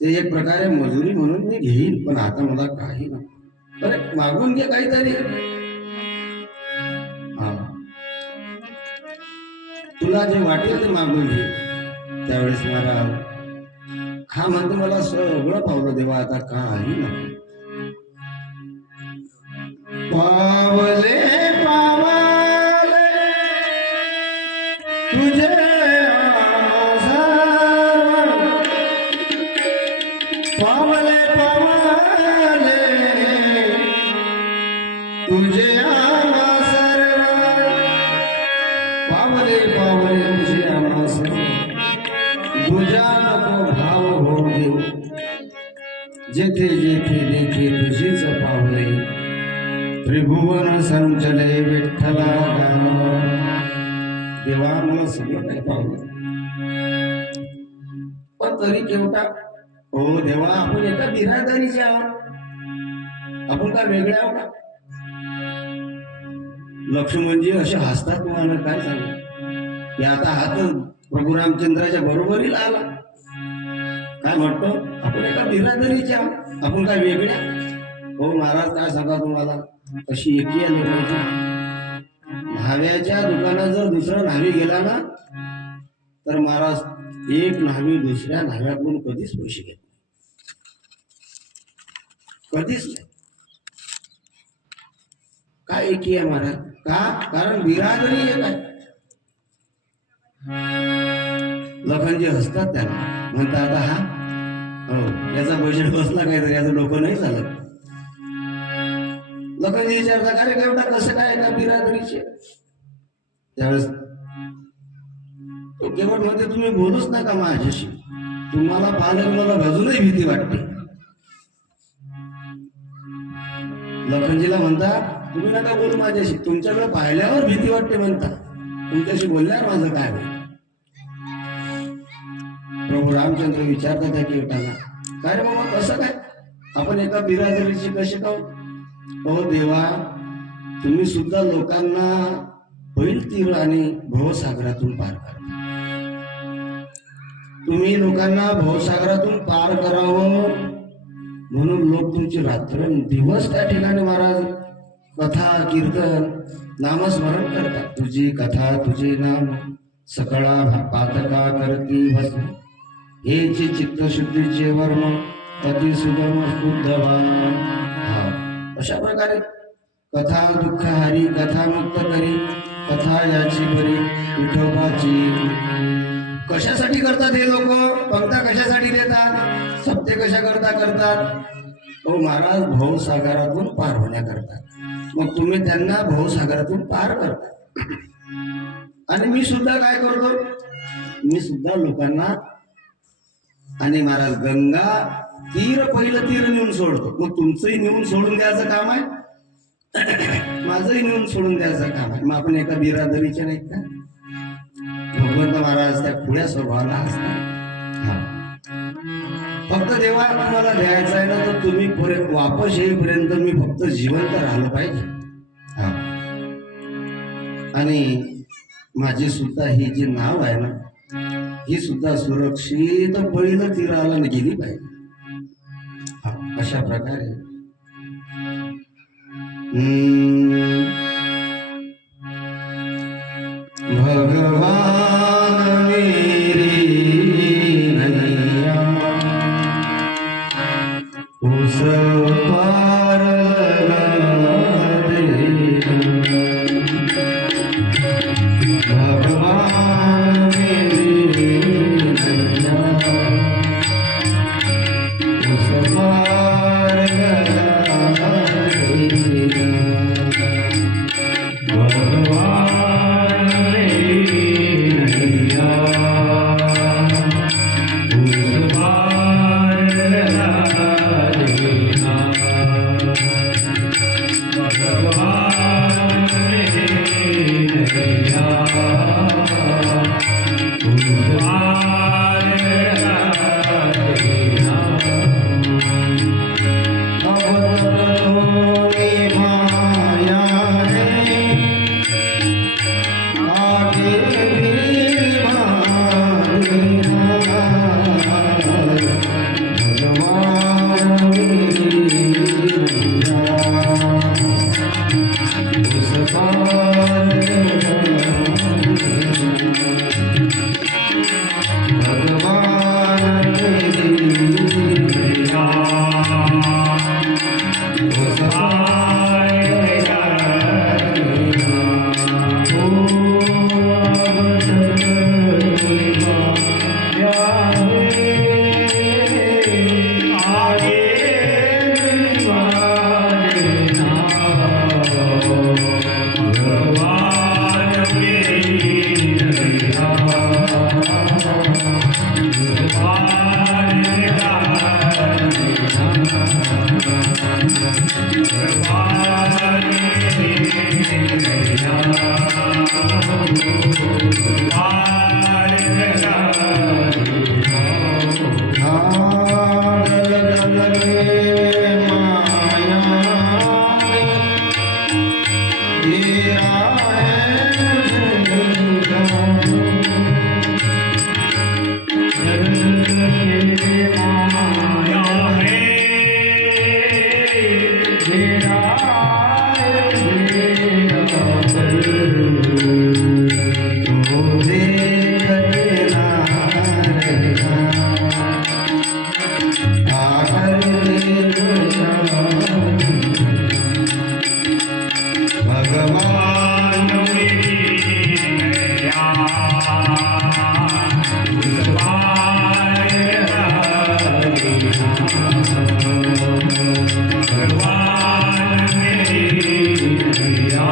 ते एक प्रकारे मजुरी म्हणून मी घेईन, पण आता मला काही नको। अरे मागून घे काहीतरी, तुला जे वाटेल ते मागून घे। त्यावेळेस महाराज हा म्हणतो मला सगळं पावलं देवा, आता काही नको। पावले पावले तुझे पावले पावले तुझे आमा सर्व पावले पावले तुझे आमा सर्व तुझा नको भाव हो देव जेथे जेथे देखे तुझेच पावले त्रिभुवन संचले विठ्ठला देवा मला सगळं काही पावलं, पण तरी केवटा हो देवा आपण एका बिरादरीचे आहोत, आपण काय वेगळे आहोत का? लक्ष्मणजी असे हसतात, तुम्हाला काय सांगू की आता हा तर प्रभू रामचंद्राच्या बरोबरीला आला। काय म्हणतो आपण एका बिरादरीचे आहोत, आपण काय वेगळ्या? हो महाराज काय सांगा तुम्हाला, अशी एकी आहे लोकांची। न्हाव्याच्या दुकानात जर दुसरा न्हावी गेला ना तर महाराज एक न्हावी दुसऱ्या न्हाव्याकडून कधीच पैसे घेत नाही, कधीच नाही। काय एकी आहे महाराज? का? कारण बिरादरी एक आहे। लखनजी हसतात त्याला, म्हणतात आता हा हो याचा बजेट बसला काय तर याचं डोकं नाही चालत। लखनजी विचारता अरे केवढा कसं काय एका बिरादरीचे? त्यावेळेस तो केवळ म्हणते तुम्ही बोलूच नका माझ्याशी, तुम्हाला पाहण्यात मला अजूनही भीती वाटते। लखनजीला म्हणता तुम्ही नका बोलू माझ्याशी, तुमच्याकडे पाहिल्यावर भीती वाटते म्हणता, तुमच्याशी बोलल्यावर माझं काय होईल? प्रभू रामचंद्र विचारतात त्या केवटाला काय रे बाबा कसं काय आपण एका बिरादरीची कसे खाऊ? हो देवा तुम्ही सुद्धा लोकांना बैल तीर आणि भवसागरातून पार करता, तुम्ही लोकांना भवसागरातून पार करावं म्हणून लोक तुमची रात्र दिवस त्या ठिकाणी महाराज कथा कीर्तन नामस्मरण करतात। तुझी कथा तुझे नाम सकळा पातका करती भस्म हेची चित्तशुद्धीचे वर्म अति सुगम शुद्धवान. अशा प्रकारे कथा दुःख हारी कथा मुक्त करी कथा याची बरी विठोबाची. कशासाठी करतात हे लोक? पंक्ता कशासाठी देतात? सप्ते कशा करता करतात? तो महाराज भवसागरातून पार होण्याकरता. मग तुम्ही त्यांना भवसागरातून पार करता. आणि मी सुद्धा काय करतो? मी सुद्धा लोकांना. आणि महाराज गंगा तीर पहिलं तीर नेऊन सोडतो. मग तुमचंही नेऊन सोडून द्यायचं काम आहे, माझंही नेऊन सोडून द्यायचं काम आहे. मग आपण एका बिरादरीचे नाहीत का? भगवंत महाराज त्या खुल्या स्वभावाला असतात. फक्त देवा तुम्हाला द्यायचं आहे ना, तर तुम्ही वापस येईपर्यंत मी फक्त जिवंत राहिलं पाहिजे. आणि माझी सुद्धा ही जी नाव आहे ना, ही सुद्धा सुरक्षित पहिलं तीराला गेली पाहिजे. अशा प्रकारे भगवान मेरी नैया उस पार लगा दे. भगवान मेरी नैया उस पार लगा दे. भगवान मेरी नैया उस पार लगा देना. भगवान मेरी नैया उस पार लगा देना. माया है आगे भी भगवान मेरी नैया उस पार भगवान मेरी नैया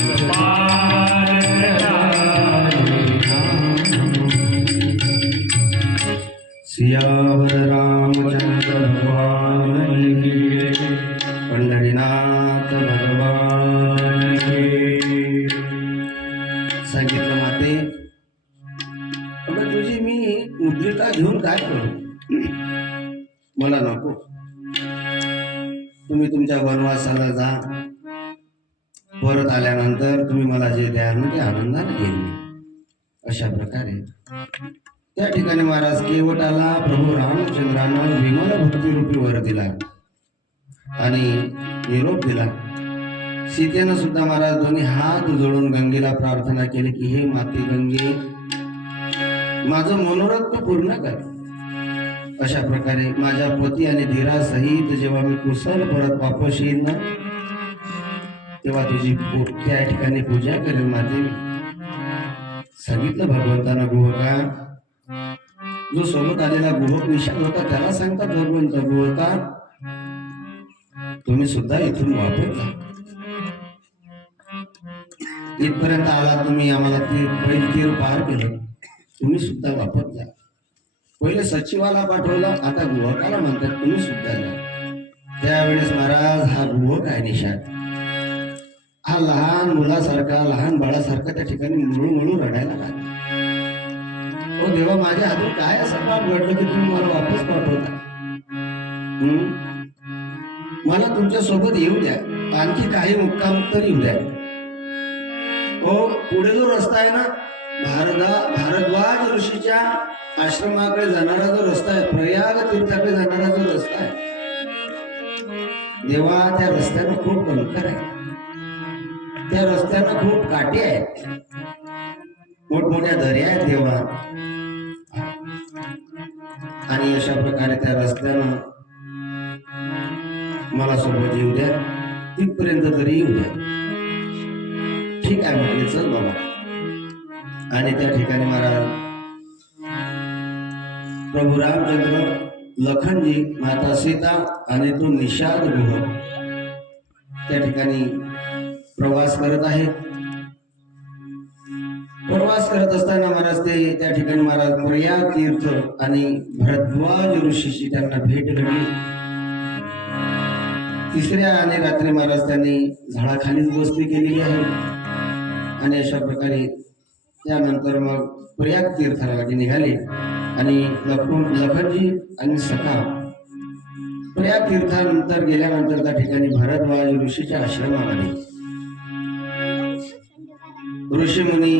उस पार सियावर रामचंद्र भगवान की जय. पंढरीनाथ भगवान की. सांगितलं माते, अगं तुझी मी मुद्रिका घेऊन काय करू? मला नको. तुम्ही तुमच्या वनवासाला जा. परत आल्यानंतर तुम्ही मला जे द्याल ना ते आनंदाने घेईन मी. अशा प्रकारे त्या ठिकाणी महाराज केवटाला प्रभू रामचंद्रानं विमल भक्तिरूपी वर दिला आणि निरोप दिला. सीतेनं सुद्धा महाराज दोन्ही हात जोडून गंगेला प्रार्थना केली की हे माते गंगे, माझं मनोरथ तू पूर्ण कर. अशा प्रकारे माझ्या पती आणि धीरासहित जेव्हा मी कुशल परत वापस येईन ना, तेव्हा तुझी त्या ठिकाणी पूजा करेल माते. सांगितलं भगवंतानं गुहका, जो सोबत आलेला गुहक निशाण होता त्याला सांगतात भगवंत, गुहका तुम्ही सुद्धा इथून वापस जा. इथपर्यंत आला तुम्ही, आम्हाला ते पहिलं तीर पार केलं, तुम्ही सुद्धा वापस जा. पहिले सचिवाला पाठवलं, आता गुहकाला म्हणतात तुम्ही सुद्धा जा. त्यावेळेस महाराज हा गुहक आहे निशाण, हा लहान मुलासारखा लहान बाळासारखा त्या ठिकाणी मुळू रडायला लागला. ओ देवा, माझ्या हातून काय असं पाप घडलं की तुम्ही मला वापस पाठवता? मला तुमच्या सोबत येऊ द्या, आणखी काही मुक्काम तर येऊ द्या. हो, पुढे जो रस्ता आहे ना, भारद्वाज ऋषीच्या आश्रमाकडे जाणारा जो रस्ता आहे, प्रयाग तीर्थाकडे जाणारा जो रस्ता आहे, देवा त्या रस्त्यानं खूप अंतर आहे, त्या रस्त्यानं खूप काटे आहेत, मोठमोठ्या दर्या आहेत देवा. आणि अशा प्रकारे त्या रस्त्यानं मला सोबत येऊ द्या, तिथपर्यंत तरी येऊ द्या. ठीक आहे म्हटले, चल बाबा. आणि त्या ठिकाणी महाराज प्रभू रामचंद्र, लखनजी, माता सीता आणि तो निषाद गुह त्या ठिकाणी प्रवास करत आहेत. प्रवास करत असताना महाराज ते त्या ठिकाणी महाराज प्रयाग तीर्थ आणि भरद्वाज ऋषीची त्यांना भेट घडली. तिसऱ्या आणि रात्री महाराज त्यांनी झाडाखालीच बसती केलेली आहे. आणि अशा प्रकारे त्यानंतर मग प्रयाग तीर्थाला निघाले आणि लखनजी आणि सखा प्रयाग तीर्थानंतर गेल्यानंतर त्या ठिकाणी भरद्वाज ऋषीच्या आश्रमामध्ये ऋषी मुनी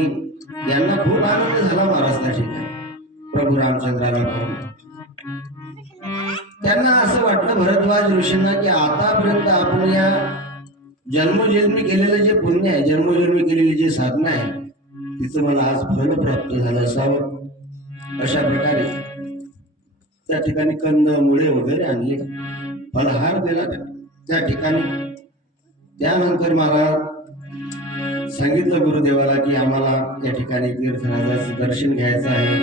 यांना खूप आनंद झाला महाराज त्या ठिकाणी प्रभू रामचंद्राला पाहून. त्यांना असं वाटलं भरद्वाज ऋषींना की आतापर्यंत आपण या जन्मोजन्मी केलेलं जे पुण्य आहे, जन्मोजन्मी केलेली जी साधना आहे, तिचं मला आज फल प्राप्त झालं असावं. अशा प्रकारे त्या ठिकाणी कंद मुळे वगैरे आणले, फलहार दिला त्या ठिकाणी. त्यानंतर मला सांगितलं गुरुदेवाला की आम्हाला त्या ठिकाणी तीर्थराजाचं दर्शन घ्यायचं आहे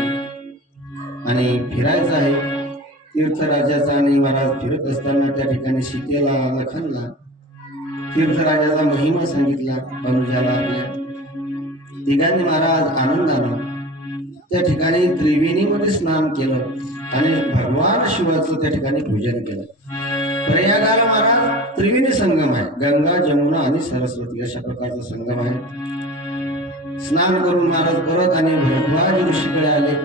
आणि फिरायचं आहे. तीर्थराजाचा आणि महाराज फिरत असताना त्या ठिकाणी सीतेला, लखनला तीर्थराजाचा महिमा सांगितला. अनुजाला आपल्या तिघांनी महाराज आनंदानं त्या ठिकाणी त्रिवेणीमध्ये स्नान केलं आणि भगवान शिवाचं त्या ठिकाणी पूजन केलं. प्रयागाला महाराज त्रिवेणी संगम आहे, गंगा, जमुना आणि सरस्वती अशा प्रकारचा संगम आहे. स्नान करून महाराज परत आणि भरद्वाज ऋषीकडे आले.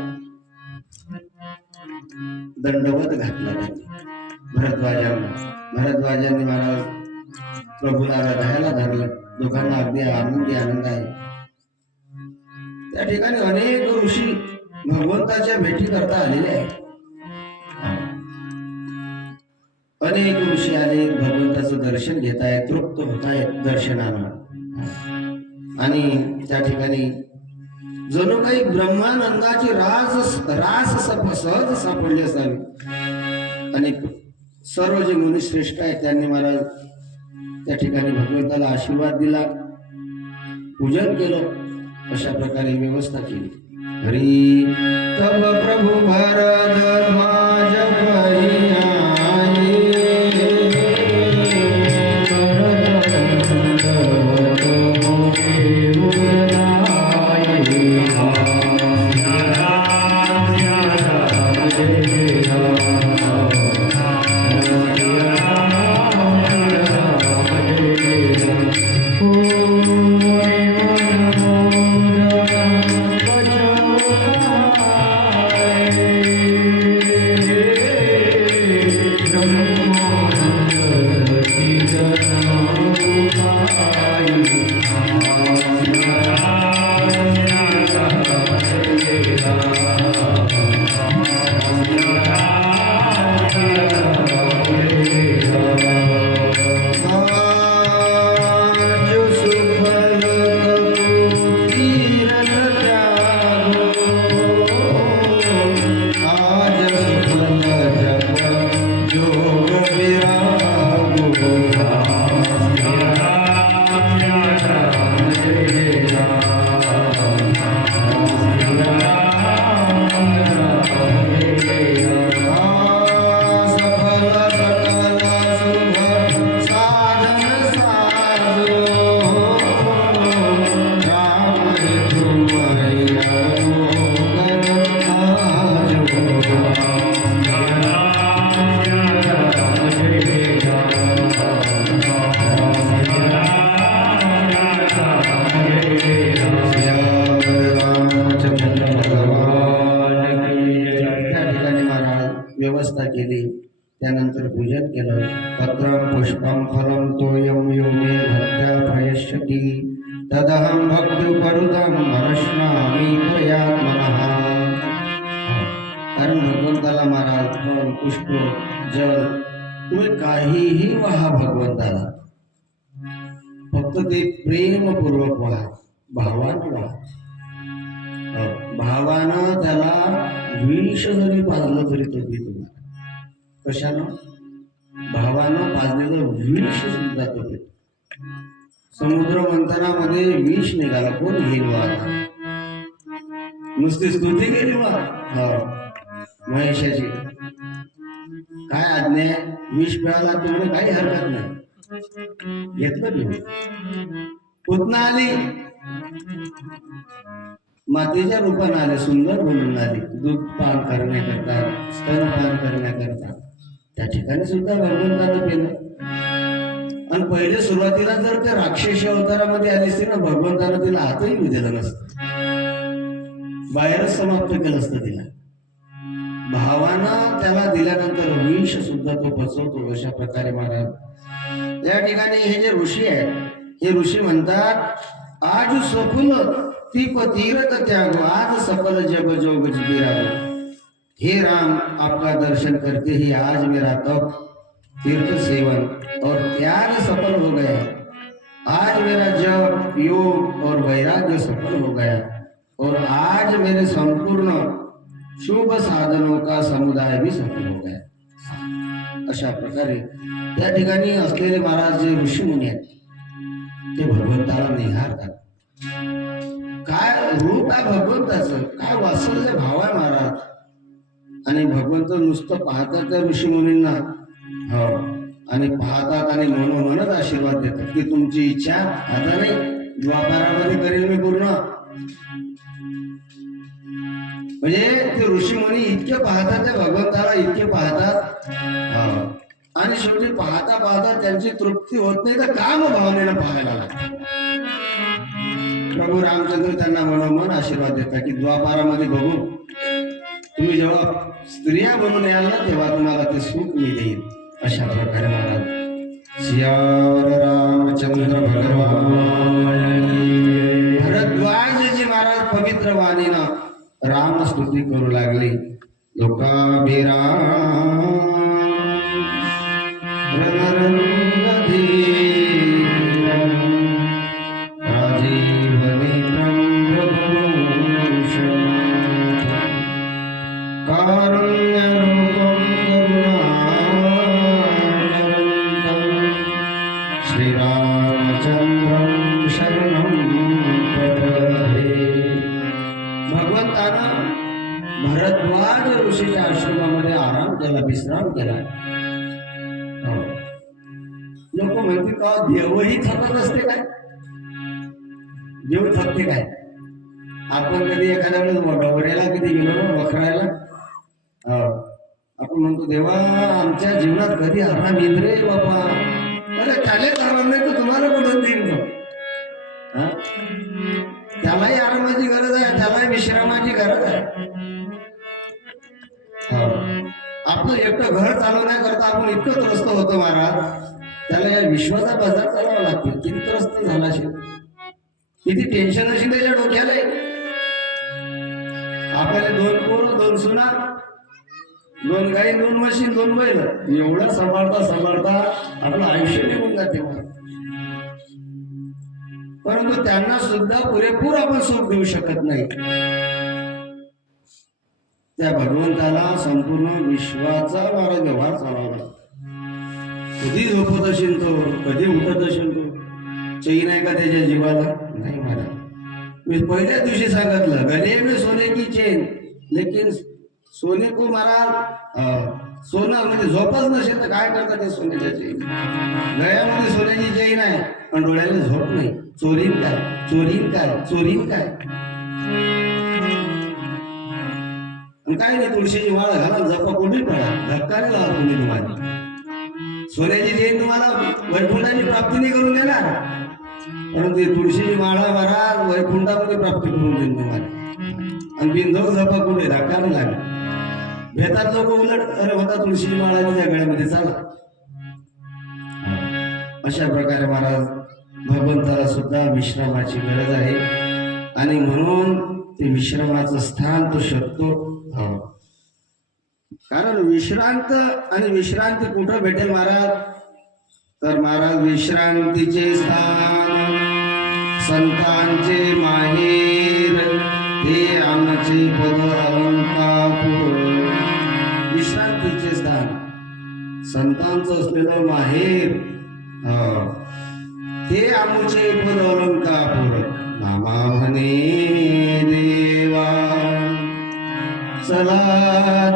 दंडवत घातला त्यांनी भरद्वाजांनी महाराज प्रभूला हृदयाला धरलं. दोघांना अगदी आनंद आहे. त्या ठिकाणी अनेक ऋषी भगवंताच्या भेटी करता आलेले आहेत. अनेक ऋषी आले, भगवंताचं दर्शन घेत आहेत, तृप्त होत आहेत दर्शनानं. आणि त्या ठिकाणी जणू काही ब्रह्मानंदाची रास सहज सापडली असावी. आणि सर्व जे मुनी श्रेष्ठ आहेत त्यांनी महाराज त्या ठिकाणी भगवंताला आशीर्वाद दिला, पूजन केलं. अशा प्रकारे व्यवस्था केली. हरी तब प्रभु भरद्वाज व्यवस्था केली, त्यानंतर पूजन केलं. पत्रं पुष्पं फलं तोयं यो मे भक्त्या प्रयश्यति तदहं भक्त्युपहृतं मनश्नामि प्रयात्मनः. कारण भगवंताला महाराज फल पुष्प जल तुम्ही काहीही वाहा भगवंताला, फक्त ते प्रेमपूर्वक वाहा, भावानं वाहा. भावानं त्याला विष जरी पाजलं तरी तो पितो. कशानं? भावानं पाजलेलं विष सुद्धा तो पितो. समुद्र मंथनामध्ये विष निघाला, कोण घेईल वाहा? नुसती स्तुती केली वा महेशाची, काय आज्ञा आहे? विष प्यायला तुम्ही काही हरकत नाही, घेतलं तुम्ही. पुतना आली, मातेच्या रूपाने आले, सुंदर बनून आली, दूध पान करण्याकरता, स्तनपान करण्याकरता. त्या ठिकाणी सुद्धा भगवंतानं केलं. आणि पहिले सुरुवातीला जर ते राक्षसी अवतारामध्ये आली असते ना, भगवंतानं तिला हातही दिलं नसतं, बाहेरच समाप्त केलं असतं तिला. भावानं त्याला दिल्यानंतर विष सुद्धा तो पचवतो. अशा प्रकारे महाराज या ठिकाणी हे जे ऋषी आहेत, हे ऋषी म्हणतात आज सफल तीप तीरथ त्याग, आज सफल जग जोग गिरावो. हे राम, आपका दर्शन करते ही आज मेरा तप तीर्थ सेवन और त्याग सफल हो गया. आज मेरा जप योग और वैराग्य सफल हो गया और आज मेरे संपूर्ण शुभ साधनों का समुदाय भी सफल हो गया. अशा प्रकारे त्या ठिकाणी असलेले महाराज जे ऋषी मुनी आहेत ते भगवंताला निहारतात. काय रूप आहे भगवंताचं, काय वात्सल्य भाव आहे महाराज. आणि भगवंत नुसतं पाहतात त्या ऋषी मुनींना, हो, आणि पाहतात आणि मनोमनच आशीर्वाद देतात की तुमची इच्छा आता नाही, द्वापारामध्ये करेल मी पूर्ण. म्हणजे ते ऋषी मुनी इतके पाहतात त्या भगवंताला, इतके पाहतात, आणि शेवटी पाहता पाहता त्यांची तृप्ती होत नाही तर काम भावनेनं पाहायला लागतात. प्रभू रामचंद्र त्यांना मनोमन आशीर्वाद देतात की द्वापारामध्ये बघू, तुम्ही जेव्हा स्त्रिया बनून याल ना तेव्हा तुम्हाला ते सुख मी देईल. अशा प्रकारे महाराज सियावर रामचंद्र भगवान. भरद्वाजजी महाराज पवित्र वाणीनं राम स्तुती करू लागले. लोकाभिराम भरद्वाज ऋषीच्या आश्रमामध्ये आराम केला, विश्राम केला. लोक म्हणते का देवही थकत असते काय? देव थकते काय? आपण कधी एखाद्या वेळेस डोंगऱ्याला कधी गेलो ना वखरायला, आपण म्हणतो देवा आमच्या जीवनात कधी आराम येत रे बाबा. अरे त्यालाच आराम नाही तर तुम्हाला कुठून देईन तो? त्यालाही आरामाची गरज आहे, त्यालाही विश्रामाची गरज आहे. आपलं एकटं घर चालवण्याकरता आपण इतकं त्रस्त होतो महाराज, त्याला या विश्वाचा बाजार चालवावा लागतो. किती त्रस्त झाला असेल, किती टेन्शन असेल त्याच्या डोक्याला. आपल्याला 2 पोरं 2 सुना, 2 गाई 2 म्हशी 2 बैल, एवढं सांभाळता आपलं आयुष्य निघून जाते. परंतु त्यांना सुद्धा पुरेपूर आपण सुख देऊ शकत नाही. त्या भगवंताला संपूर्ण विश्वाचा महाराज व्यवहार चालवला. कधी झोपत असेल तो, कधी उठत असेल तो, चैन आहे का त्याच्या जीवाला? नाही महाराज. मी पहिल्या दिवशी सांगितलं गले में सोने की चैन, लेकिन सोने को महाराज सोनं म्हणजे झोपच नसेल तर काय करतात ते सोन्याच्या चैन. गळ्यामध्ये सोन्याची चैन आहे पण डोळ्याला झोप नाही. चोरीन काय, चोरीन काय, चोरीन काय. काय नाही, तुळशीची माळ घाला, जपा कोणी पडा, धक्का नाही लावा तुम्ही. तुम्हाला सोन्याची चेन तुम्हाला वैकुंठाची प्राप्ती नाही करून देणार, परंतु ही तुळशीची माळा भरा वैकुंठामध्ये प्राप्ती करून देईल तुम्हाला. आणि बिंदोक जपा कुठे, धक्का नाही लागला. भेतात लोक उलट, अरे होता तुळशीची माळा तुझ्या गळ्यामध्ये, चला. अशा प्रकारे महाराज भगवंताला सुद्धा विश्रामाची गरज आहे आणि म्हणून ते विश्रामाचं स्थान तो शोधतो. कारण विश्रांत आणि विश्रांती कुठं भेटेल महाराज, तर महाराज विश्रांतीचे स्थान संतांचे माहेर हे आमचे पद अलंकापुर. विश्रांतीचे स्थान संतांचं असलेलं माहेर हे आमचे पद अलंकापुर. नामा म्हणे देवा चला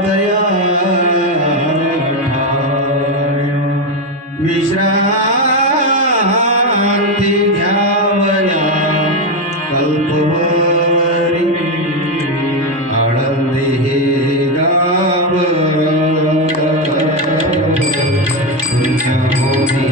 दया विश्रांती घ्यावया कल्पवरी आनंदी हे गाव तुमच्या होती.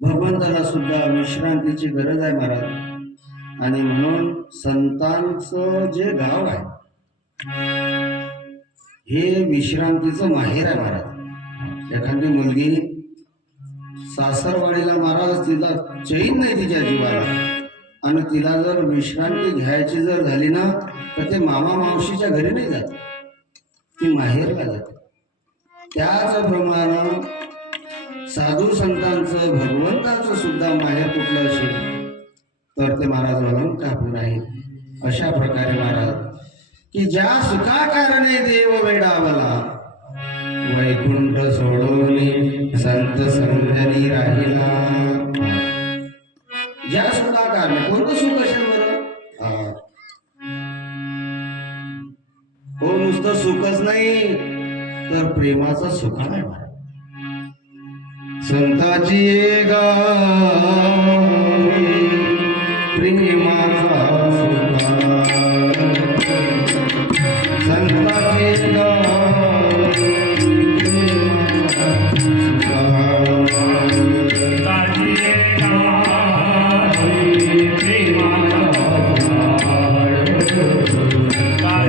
भगवंताला सुद्धा विश्रांतीची गरज आहे महाराज. आणि म्हणून संतांचं जे गाव आहे हे विश्रांतीचं माहेर आहे महाराज. एखादी मुलगी सासरवाडीला महाराज तिला चैन नाही तिच्या जीवाला, आणि तिला जर विश्रांती घ्यायची जर झाली ना तर ते मामा मावशीच्या घरी नाही जात, ती माहेरला जाते. त्याचप्रमाणे साधू संतांचं भगवंताचं सुद्धा माहेर कुठलं असेल तर ते महाराज अलंकापुर आहे. अशा प्रकारे महाराज की ज्या सुखा कारणे देव वेडावला वैकुंठ सोडून संत संजनी राहिला. ज्या सुखा कारणे, कोणतं सुख असेल बरं, हो नुसतं सुखच नाही तर प्रेमाचं सुख आहे महाराज. संताची गावी प्रेमाचा सुखा, संताची गावी प्रेमाचा सुखा.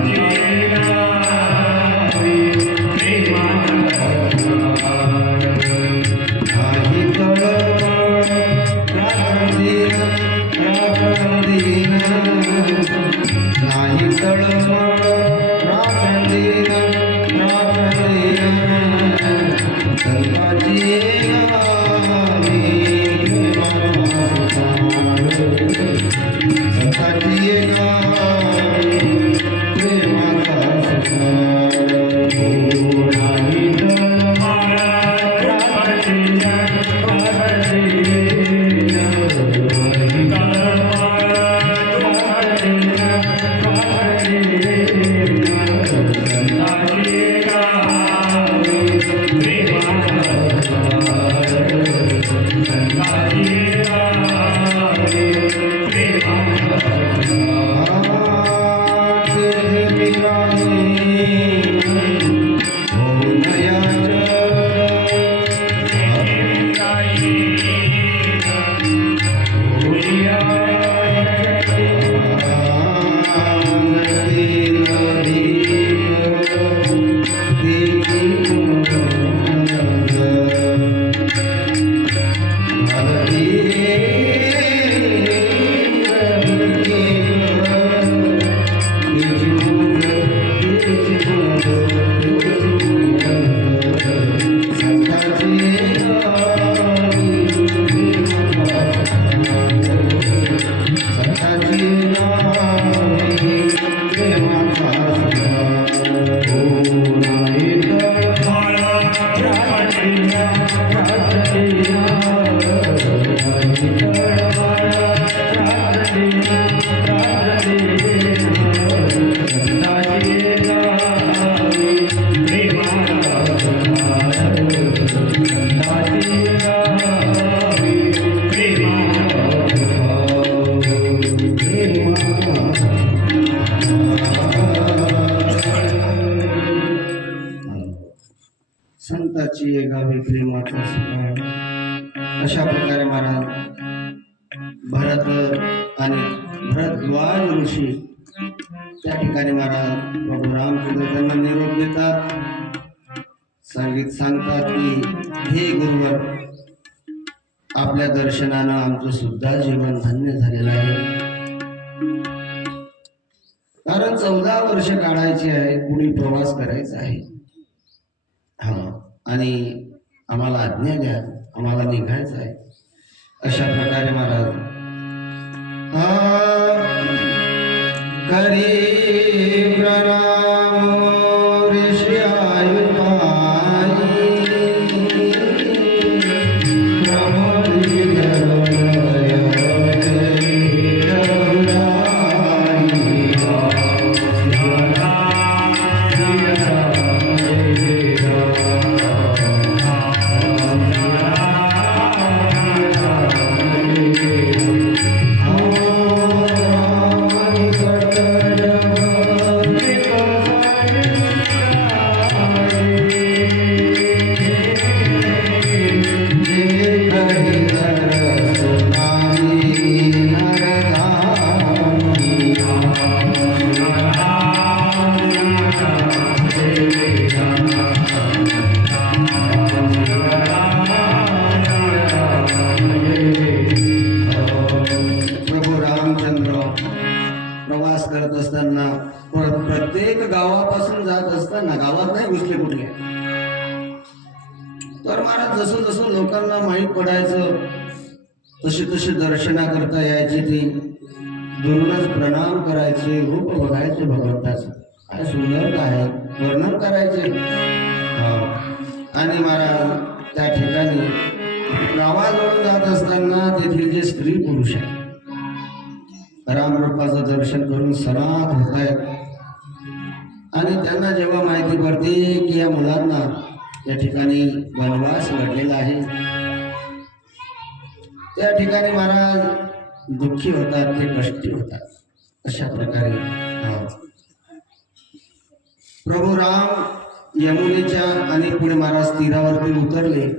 आणि भरद्वाज ऋषी त्या ठिकाणी महाराज प्रभू रामचंद्र त्यांना निरोप देतात, सांगतात की हे गुरुवर, आपल्या दर्शनानं आमचं सुद्धा जीवन धन्य झालेलं आहे. कारण 14 वर्ष काढायची आहे, पुढे प्रवास करायचा आहे. आणि आम्हाला आज्ञा द्या, आम्हाला निघायचं आहे. अशा प्रकारे महाराज करी प्रणाम ऋषी आयु प्रत्येक गावापासून जात असताना, गावात नाही घुसले कुठले, तर महाराज जसं जसं लोकांना माहीत पडायचं तसे तसे दर्शना करता यायचे, ते दुरूनच प्रणाम करायचे, रूप बघायचे भगवंताचं, काय सुंदर आहे, वर्णन करायचे. आणि महाराज त्या ठिकाणी गावाजवळून जात असताना तेथील जे स्त्री पुरुष आहे रामरूपाचं दर्शन करून सनात होत आहेत. आणि त्यांना जेव्हा माहिती पडते की या मुलांना या ठिकाणी वनवास घडलेला आहे, त्या ठिकाणी महाराज दुःखी होतात, ते कष्टी होतात. अशा प्रकारे प्रभू राम यमुनेच्या आणि पुढे महाराज तीरावरती उतरले.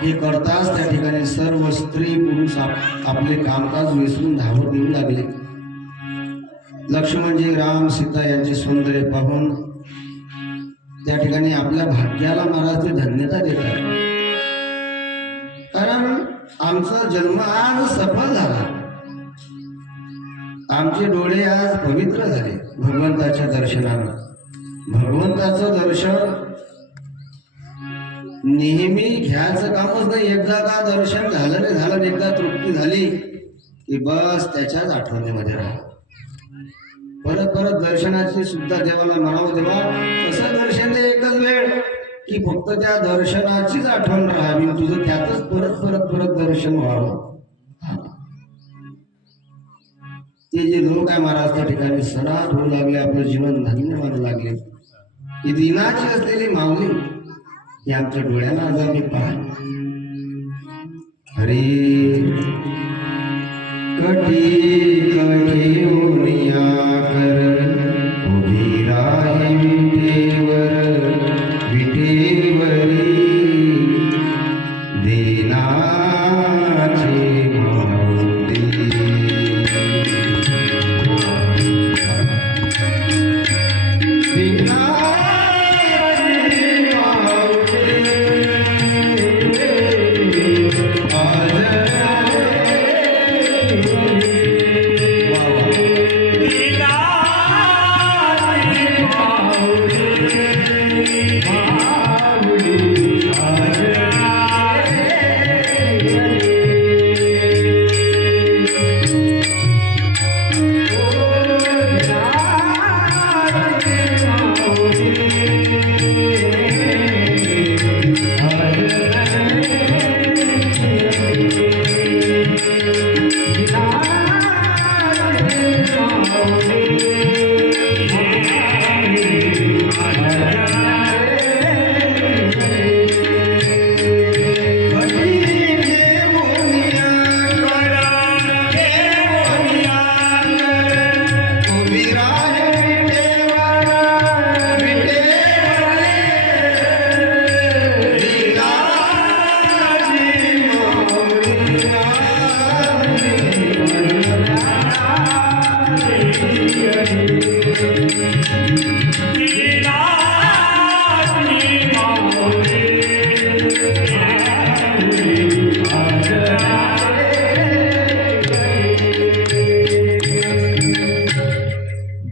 हे करताच त्या ठिकाणी सर्व स्त्री पुरुष आपले कामकाज विसरून धावत येऊ लागले. लक्ष्मणजी राम सीता यांचे सौंदर्य पाहून त्या ठिकाणी आपल्या भाग्याला महाराज ते धन्यता देतात. कारण आमचा जन्म आज सफल झाला, आमचे डोळे आज पवित्र झाले भगवंताच्या दर्शनानं. भगवंताचं दर्शन नेहमी घ्यायचं कामच नाही. एकदा का दर्शन झालं नाही झालं, एकदा तृप्ती झाली की बस त्याच्याच आठवणीमध्ये राहा. परत परत दर्शनाची सुद्धा देवाला म्हणावं, देवा कसं दर्शन दे एकच वेळ की फक्त त्या दर्शनाचीच आठवण राहावी, तुझं त्यातच परत परत परत दर्शन व्हावं. ते जे लोक आहे महाराज त्या ठिकाणी सनात होऊ लागले, आपलं जीवन धन्य मानू लागले. ही दिनाची असलेली माऊली ही आमच्या डोळ्याला आज आम्ही पाहतो. हरी कटी कटी उनिया कर उभी राही विटेवर विटेवरी दीनाचे माऊली.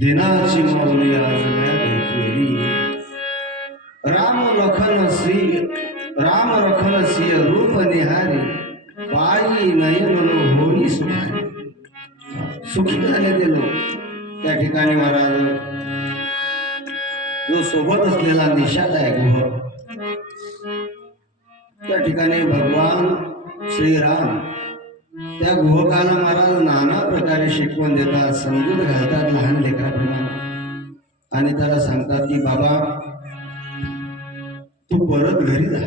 दिनाची माऊली आज केली राम लखन सिय रूप निहारी पायी नयन होई सुखारी. सुखी झाले ते लोक त्या ठिकाणी. महाराज जो सोबत असलेला निषाद आहे गुह, त्या ठिकाणी भगवान श्रीराम त्या गुहकाला महाराज नाना प्रकारे शिकवण देतात, समजून घालतात लहान लेकराप्रमाणे, आणि त्याला सांगतात की बाबा तू परत घरी जा.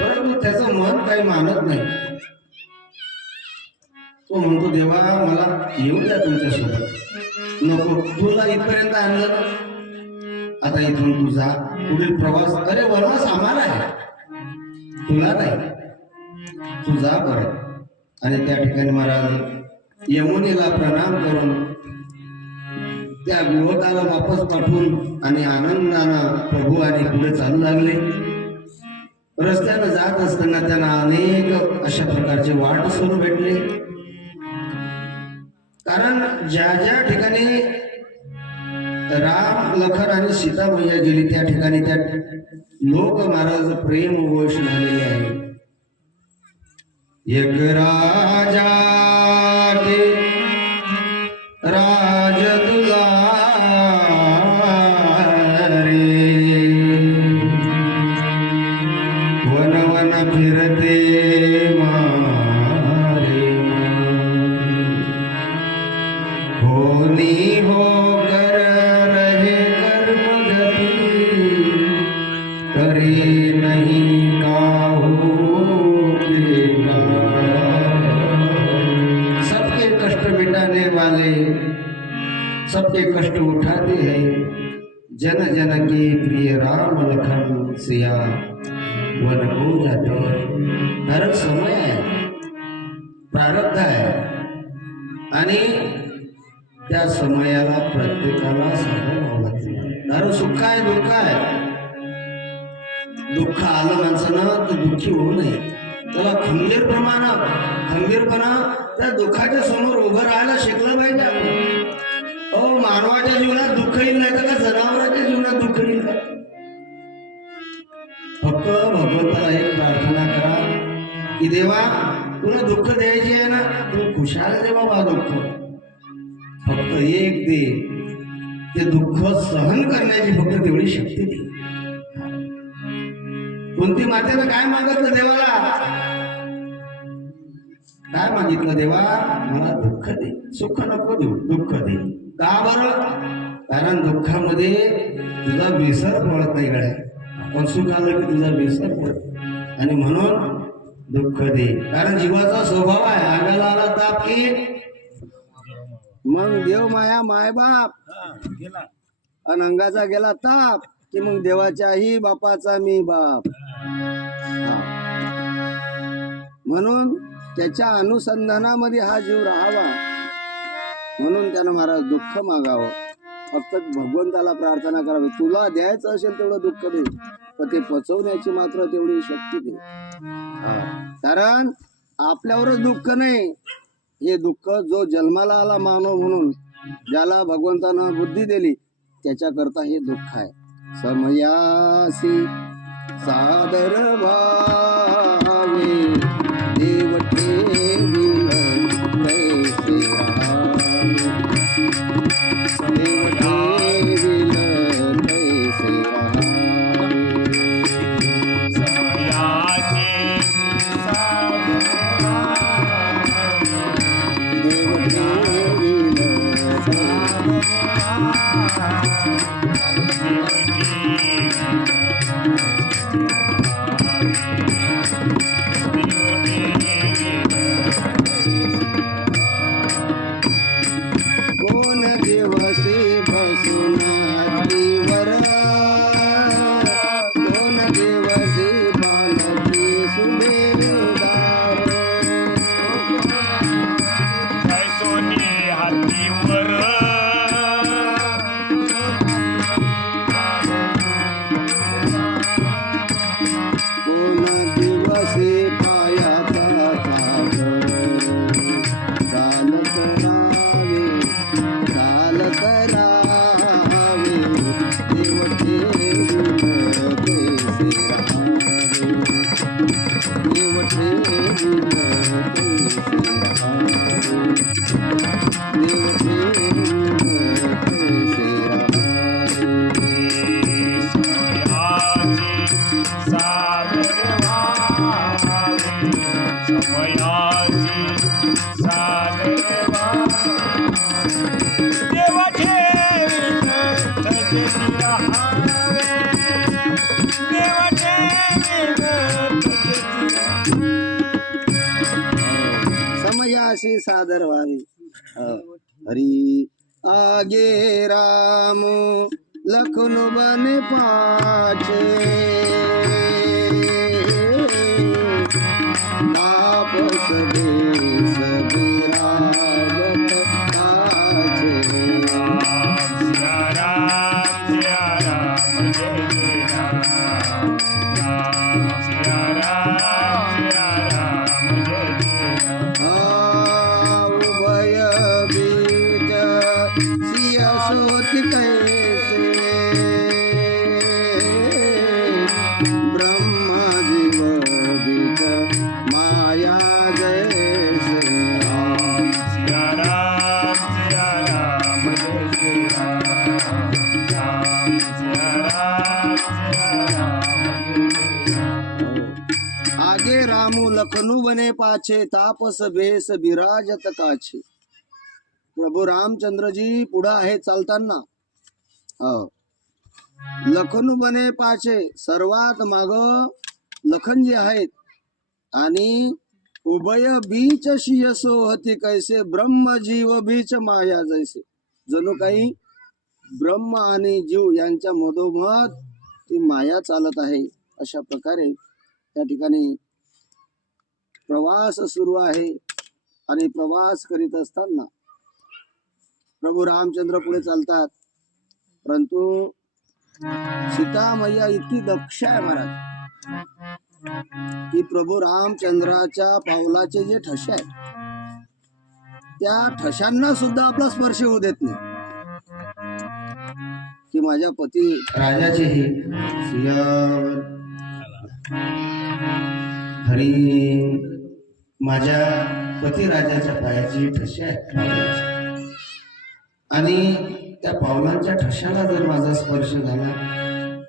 परंतु त्याचं मन काही मानत नाही. तो म्हणतो देवा मला येऊ द्या तुमच्यासोबत. नको, तुला इथपर्यंत आणलं ना, आता इथून तू जा. पुढील प्रवास, अरे वनवास आम्हाला आहे, तुला नाही, तू जा परत. आणि त्या ठिकाणी महाराज यमुनेला प्रणाम करून त्या युवकाला वापस पाठवून आणि आनंदानं प्रभू आणि पुढे चालू लागले. रस्त्यानं जात असताना त्यांना अनेक अशा प्रकारचे वाट सुरू भेटले. कारण ज्या ज्या ठिकाणी राम लखन आणि सीता मैया गेली त्या ठिकाणी त्या लोक महाराज प्रेम गोष झालेले आहे. एक राजा के राज दुलारे वन वन फिरते मारे होनी हो कर रहे कर्मगति करे नहीं काहू के सबके कष्ट मिटाने वाले सबके कष्ट उठाते हैं जन जन के प्रिय राम लखन सिया वन को जाते हैं. कारण समय आहे, प्रारब्ध आहे, आणि त्या समयाला प्रत्येकाला सामोरं जावं लागतं. कारण सुख आहे, दुःख आहे. दुःख आलं माणसानं तर दुःखी होऊ नये. त्याला खंबीरपणा त्या दुःखाच्या समोर उभं राहायला शिकलं पाहिजे आपण. मानवाच्या जीवनात दुःख येईल नाही तर का जनावरांच्या जीवनात दुःख येईल का? फक्त भगवंताला एक प्रार्थना करा की देवा तुला दुःख द्यायचे आहे ना, तू खुशाल दे बाबा दुःख. फक्त एक दे, ते दुःख सहन करण्याची फक्त तेवढी शक्ती दे. कोणती मातेनं काय मागितलं देवाला? काय मागितलं? देवा मला दुःख दे, सुख नको देऊ, दुःख दे. का बरं? कारण दुःखामध्ये तुझा विसर पडत नाही गड्या. पण सुख आलं की तुझा विसर पडत, आणि म्हणून दुःख दे. कारण जीवाचा स्वभाव आहे, अंगाला आला ताप की मग देव माया मायबाप, आणि अंगाचा गेला ताप की मग देवाच्याही बापाचा मी बाप. म्हणून त्याच्या अनुसंधानामध्ये हा जीव राहावा. म्हणून त्यानं महाराज दुःख मागावं. फक्त भगवंताला प्रार्थना करावी, तुला द्यायचं असेल तेवढं दुःख दे, तर ते पचवण्याची मात्र तेवढी शक्ती दे. कारण आपल्यावरच दुःख नाही, हे दुःख जो जन्माला आला मानव म्हणून, ज्याला भगवंतानं बुद्धी दिली, त्याच्याकरता हे दुःख आहे. समयासी सादर भावे देव ठेविल तैसे रामे. देव ठेविल तैसे रामे. समयासी सादर देव ठेविल तैसे समयाशी सादर व्हावी. हरी आगे राम लखन बन पाचे तापस देश विराजत आचे. उभय बीज सिय सोत कैसे ब्रह्म जीव बीज माया जैसे. आगे रामू लखनू बने पाछे तापस भेस बिराजत काछे. प्रभू रामचंद्रजी पुढे आहे चालताना. लखनू बने पाछे सर्वात माग लखनजी आहेत आणि उभय बीच शियसो होती कैसे ब्रह्म जीव बीच माया जैसे. जणू काही ब्रह्म आणि जीव यांच्या मधोमध ती माया चालत आहे. अशा प्रकारे त्या ठिकाणी प्रवास सुरू आहे आणि प्रवास करीत असताना प्रभू रामचंद्र पुढे चालतात. परंतु सीता मैया इतकी दक्ष आहे महाराज की प्रभू रामचंद्राच्या पावलाचे जे ठसे आहेत त्या ठशांना सुद्धा आपला स्पर्श होऊ देत नाही. की माझ्या पती राजाचेही सियावर हरी माझ्या पती राजाच्या पायाची ठसे आहेत पावलाची. आणि त्या पावलांच्या ठशाला जर माझा स्पर्श झाला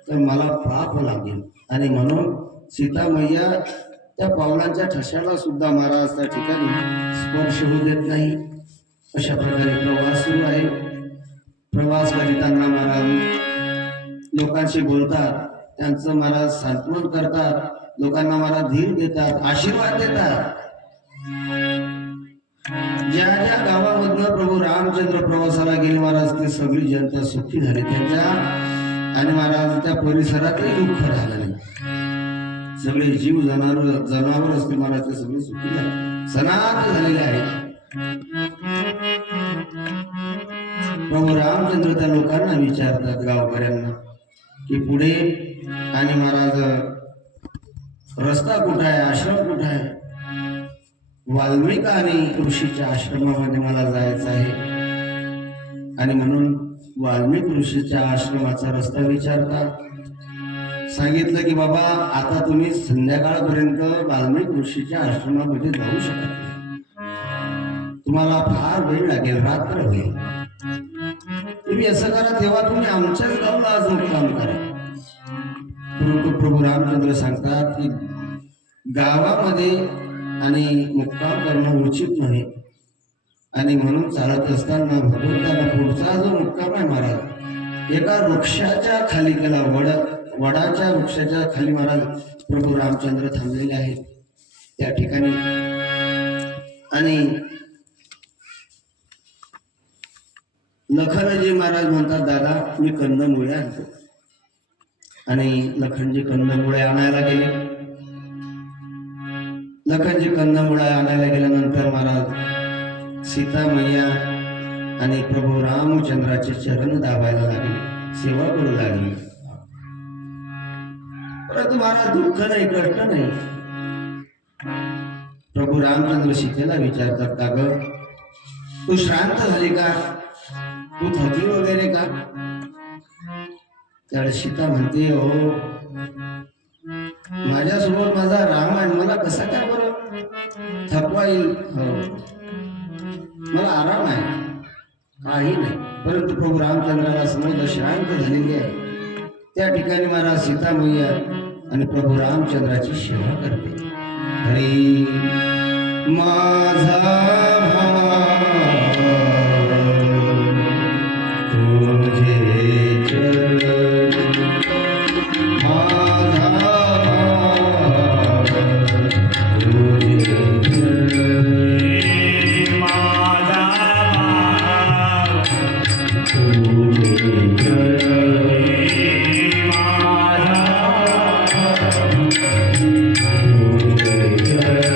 तर मला पाप लागेल. आणि म्हणून सीता मैया त्या पावलांच्या ठशाला सुद्धा महाराज त्या ठिकाणी स्पर्श होऊ देत नाही. अशा प्रकारे प्रवास सुरू आहे. प्रवास करीताना महाराज लोकांशी बोलतात, त्यांचं महाराज सांत्वन करतात, लोकांना महाराज धीर देतात, आशीर्वाद देतात. ज्या ज्या गावामधनं प्रभू रामचंद्र प्रवासाला गेले महाराज ते सगळी जनता सुखी झाली त्यांच्या. आणि महाराज त्या परिसरातही दुःख झालं नाही. सगळे जीव जनावर असते महाराज ते सगळे सुखी झाले, सनात झालेले आहेत. प्रभू रामचंद्र त्या लोकांना विचारतात गावकऱ्यांना की पुढे आणि महाराज रस्ता कुठं आहे, आश्रम कुठं आहे. वाल्मिक आणि ऋषीच्या आश्रमामध्ये मला जायचं आहे. आणि म्हणून वाल्मिक ऋषीच्या आश्रमाचा रस्ता विचारता. सांगितलं की बाबा आता तुम्ही संध्याकाळपर्यंत वाल्मिक ऋषीच्या आश्रमामध्ये जाऊ शकत नाही, तुम्हाला फार वेळ लागेल, रात्र होईल. तुम्ही असं करा तेव्हा तुम्ही आमच्याच गावाला आज मुक्काम करा. परंतु प्रभू रामचंद्र सांगतात की गावामध्ये आणि मुक्काम करणं उचित नाही. आणि म्हणून चालत असताना भगवंताला पुढचा जो मुक्काम आहे महाराज एका वृक्षाच्या खाली केला. वडाच्या वृक्षाच्या खाली महाराज प्रभू रामचंद्र थांबलेले आहेत त्या ठिकाणी. आणि लखनजी महाराज म्हणतात दादा मी कंदमुळे आणतो. आणि लखनजी कंदमुळे आणायला गेले. लखनजी कंदमुळे आणायला गेल्यानंतर महाराज सीता मैया आणि प्रभू रामचंद्राचे चरण दाबायला लागले, सेवा करू लागले. परंतु महाराज दुःख नाही, कष्ट नाही. प्रभू रामचंद्र सीतेला विचारतात का ग तू श्रांत झाली का, तू थकली वगैरे का. त्यावेळी सीता म्हणते हो माझ्यासोबत माझा राम आहे, मला कसा काय बरं थकवा येईल हो मला आराम आहे काही नाही, परंतु प्रभू रामचंद्राला समुद्र शांत झालेली आहे. त्या ठिकाणी महाराज सीतामय्या आणि प्रभू रामचंद्राची सेवा करते. हरी माझा भाव तुझे चरणी, माझा भाव तुझे चरणी, माझा तुझे चरणी, माझा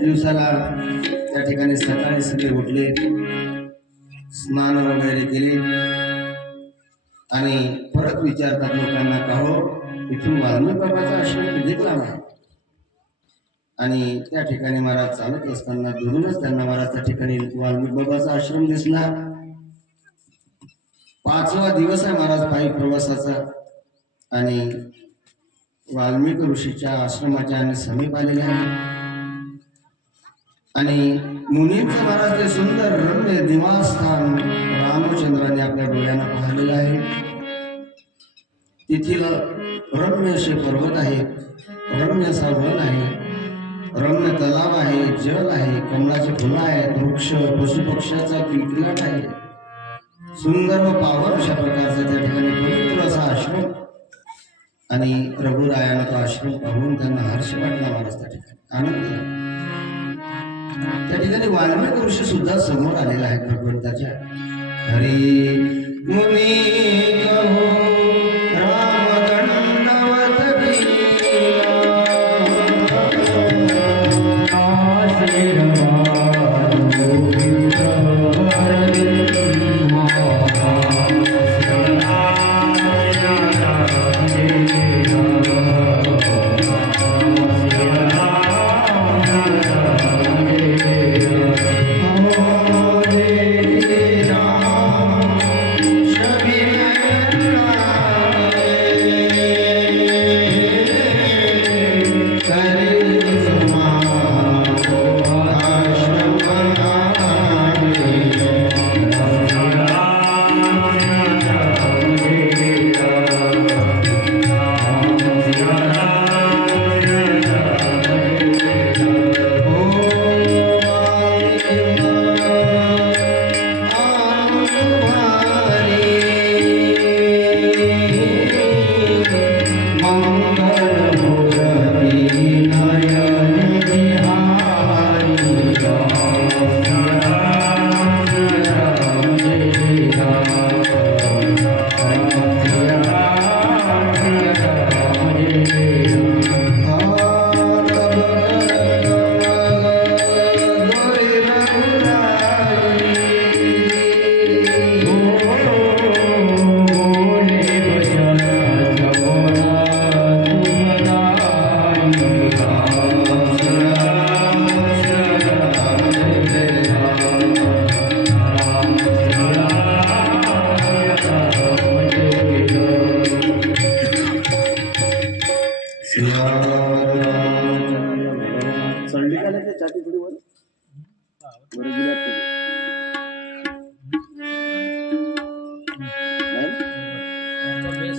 दिवसाला त्या ठिकाणी सकाळी सगळे उठले, स्नान वगैरे केले आणि परत विचारतात लोकांना का हो इथून वाल्मिक बाबाचा आश्रम घेतला नाही. आणि त्या ठिकाणी महाराज चालत असताना दुरूनच त्यांना महाराज त्या ठिकाणी वाल्मिक बाबाचा आश्रम दिसला. 5वा दिवस आहे महाराज पायी प्रवासाचा आणि वाल्मिक ऋषीच्या आश्रमाच्या आणि समीप आलेले आहे. आणि मुनींचं महाराज ते सुंदर रम्य निवासस्थान रामचंद्राने आपल्या डोळ्यांना पाहिलेलं आहे. तेथील रम्य असे पर्वत आहेत, रम्य असा वन आहे, रम्य तलाव आहे, जल आहे, कमळाचे फुलं आहेत, वृक्ष पशुपक्ष्याचा किलकिलाट आहे, सुंदर व पावन अशा प्रकारचा त्या ठिकाणी पवित्र असा आश्रम. आणि रघुरायानं तो आश्रम पाहून त्यांना हर्ष वाटला महाराज, त्या ठिकाणी आनंद झाला. त्या ठिकाणी वाल्मिक ऋषी सुद्धा समोर आलेला आहे भगवंताच्या. हरी मुनी कहो राम दंडवत कीला,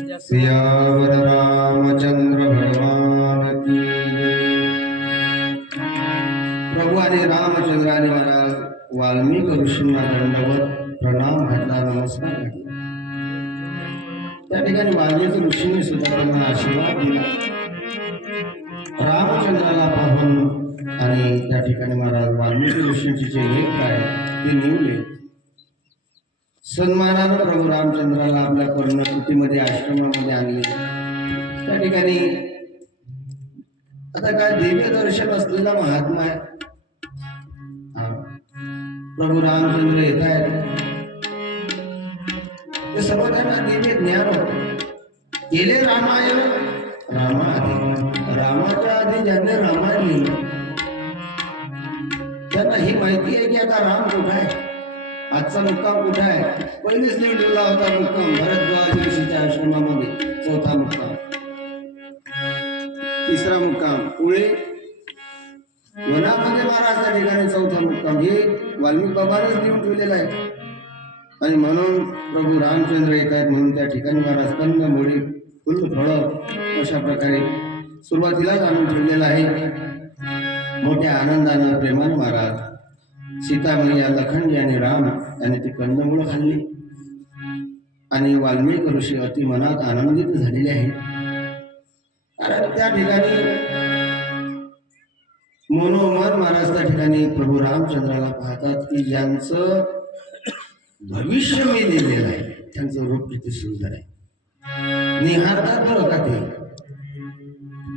सियावर रामचंद्र भगवान की जय. प्रभू आणि रामचंद्राने महाराज वाल्मिक ऋषींना दंडवत प्रणाम घातला, नमस्कार घातला. त्या ठिकाणी वाल्मिक ऋषींनी सुद्धा त्यांना आशीर्वाद दिला. रामचंद्राला पाहून आणि त्या ठिकाणी महाराज वाल्मिक ऋषींची जे लेख आहे ते निवडले. सन्मानानं प्रभू रामचंद्राला आपल्या कर्णकुटीमध्ये आश्रमामध्ये आणले. त्या ठिकाणी आता काय दिव्य दर्शन असलेला महात्मा आहे. प्रभू रामचंद्र येत आहेत, ते सर्व त्यांना दिव्य ज्ञान होत. गेले रामायण रामाआधी, रामाच्या आधी ज्यांनी रामायण लिहिलं त्यांना ही माहिती आहे की आता राम कुठं आहे, आजचा मुक्काम कुठं आहे. पहिलेच लिहून ठेवला होता मुक्काम भरद्वाज ऋषीच्या आश्रमामध्ये, चौथा मुक्काम. तिसरा मुक्काम पुढे वनामध्ये महाराज त्या ठिकाणी चौथा मुक्काम. हे वाल्मिक बाबानेच लिहून ठेवलेलं आहे. आणि म्हणून प्रभू रामचंद्र येत आहेत म्हणून त्या ठिकाणी महाराज कंद मुळी फुल फळं अशा प्रकारे सुरुवातीलाच आणून ठेवलेलं आहे. मोठ्या आनंदानं प्रेमानं महाराज सीतामैया लखनजी आणि राम यांनी ती कंदमुळं खाल्ली आणि वाल्मिक ऋषी अति मनात आनंदित झालेले आहेत. कारण त्या ठिकाणी मनोमन महाराज त्या ठिकाणी प्रभू रामचंद्राला पाहतात की ज्यांचं भविष्य मी लिहिलेलं आहे त्यांचं रूप किती सुंदर आहे. निहारतात बरं का ते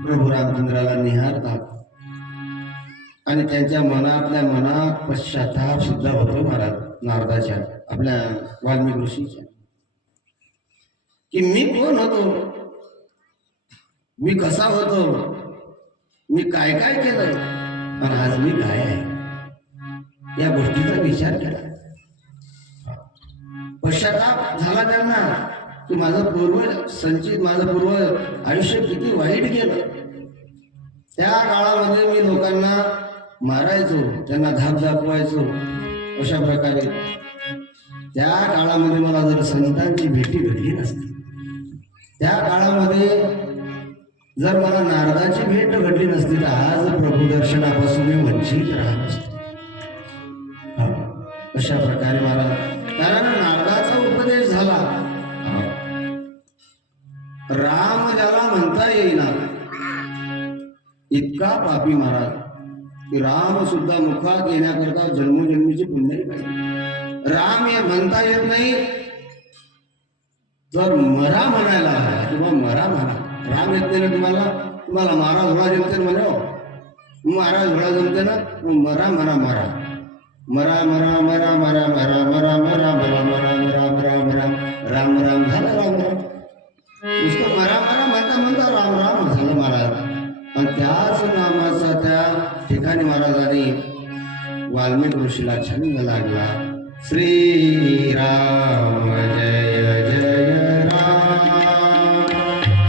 प्रभू रामचंद्राला निहारतात आणि त्यांच्या मनातल्या मनात पश्चाताप सुद्धा होतो महाराज नारदाच्या आपल्या वाल्मिक ऋषीच्या की मी कोण होतो, मी कसा होतो, मी काय काय केलं पण आज मी काय आहे या गोष्टीचा विचार केला. पश्चाताप झाला त्यांना की माझं पूर्व आयुष्य किती वाईट गेलं. त्या काळामध्ये मी लोकांना मारायचो, त्यांना धाप दाखवायचो अशा प्रकारे. त्या काळामध्ये मला जर संतांची भेटी घडली नसती, त्या काळामध्ये जर मला नारदाची भेट घडली नसती तर आज प्रभू दर्शनापासून मी वंचित राहत असतो. अशा प्रकारे मला कारण नारदाचा उपदेश झाला. राम ज्याला म्हणता येईना इतका पापी महाराज की राम सुद्धा मुखात येण्याकरता जन्मोजन्मीची पुण्य पाहिजे. राम हे म्हणता येत नाही तर मरा म्हणायला किंवा मरा म्हणा. राम येत नाही ना तुम्हाला, तुम्हाला मारा झोळा जमते म्हणे, मारा झोळा जमते ना, मरा म्हणा, मरा मरा मरा मरा मरा मरा मरा मरा मरा मरा मरा मरा मरा राम राम झालं. राम राम नुसतं मरा मरा म्हणता म्हणता राम राम झालं महाराज. आणि त्याच नामाचा त्या ठिकाणी महाराजांनी वाल्मिक ऋषीला छंद लागला. श्री राम जय जय राम,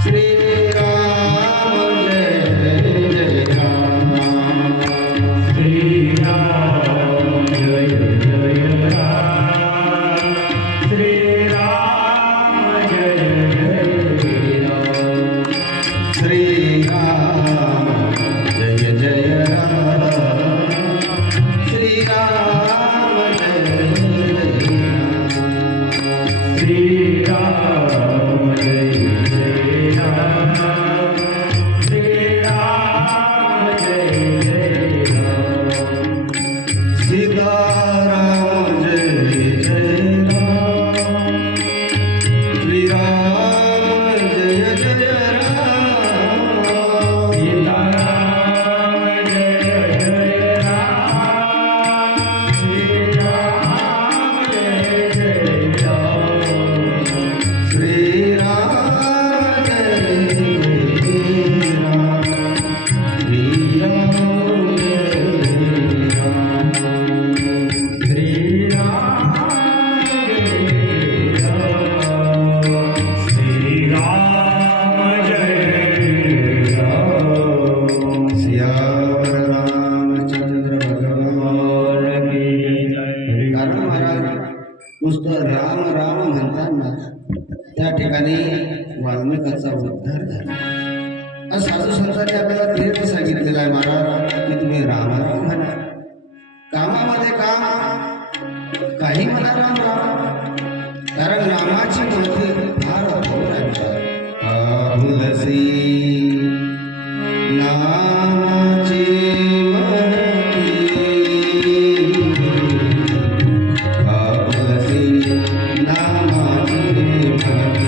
श्री राम जय जय राम, श्री राम जय जय राम, श्री राम जय जय राम, श्री राम जय जय राम, श्री राम जय जय राम, श्री राम त्या ठिकाणी वाल्मिकाचा उद्धार झाला. आणि साधू संतांनी आपल्याला तेच सांगितलेलं आहे महाराज की तुम्ही राम म्हणा, कामामध्ये काम काही म्हणा राम राम, कारण रामाची महती फार अपूर्ण आहे. तुलसी नामाची महती, तुलसी नामाची महती,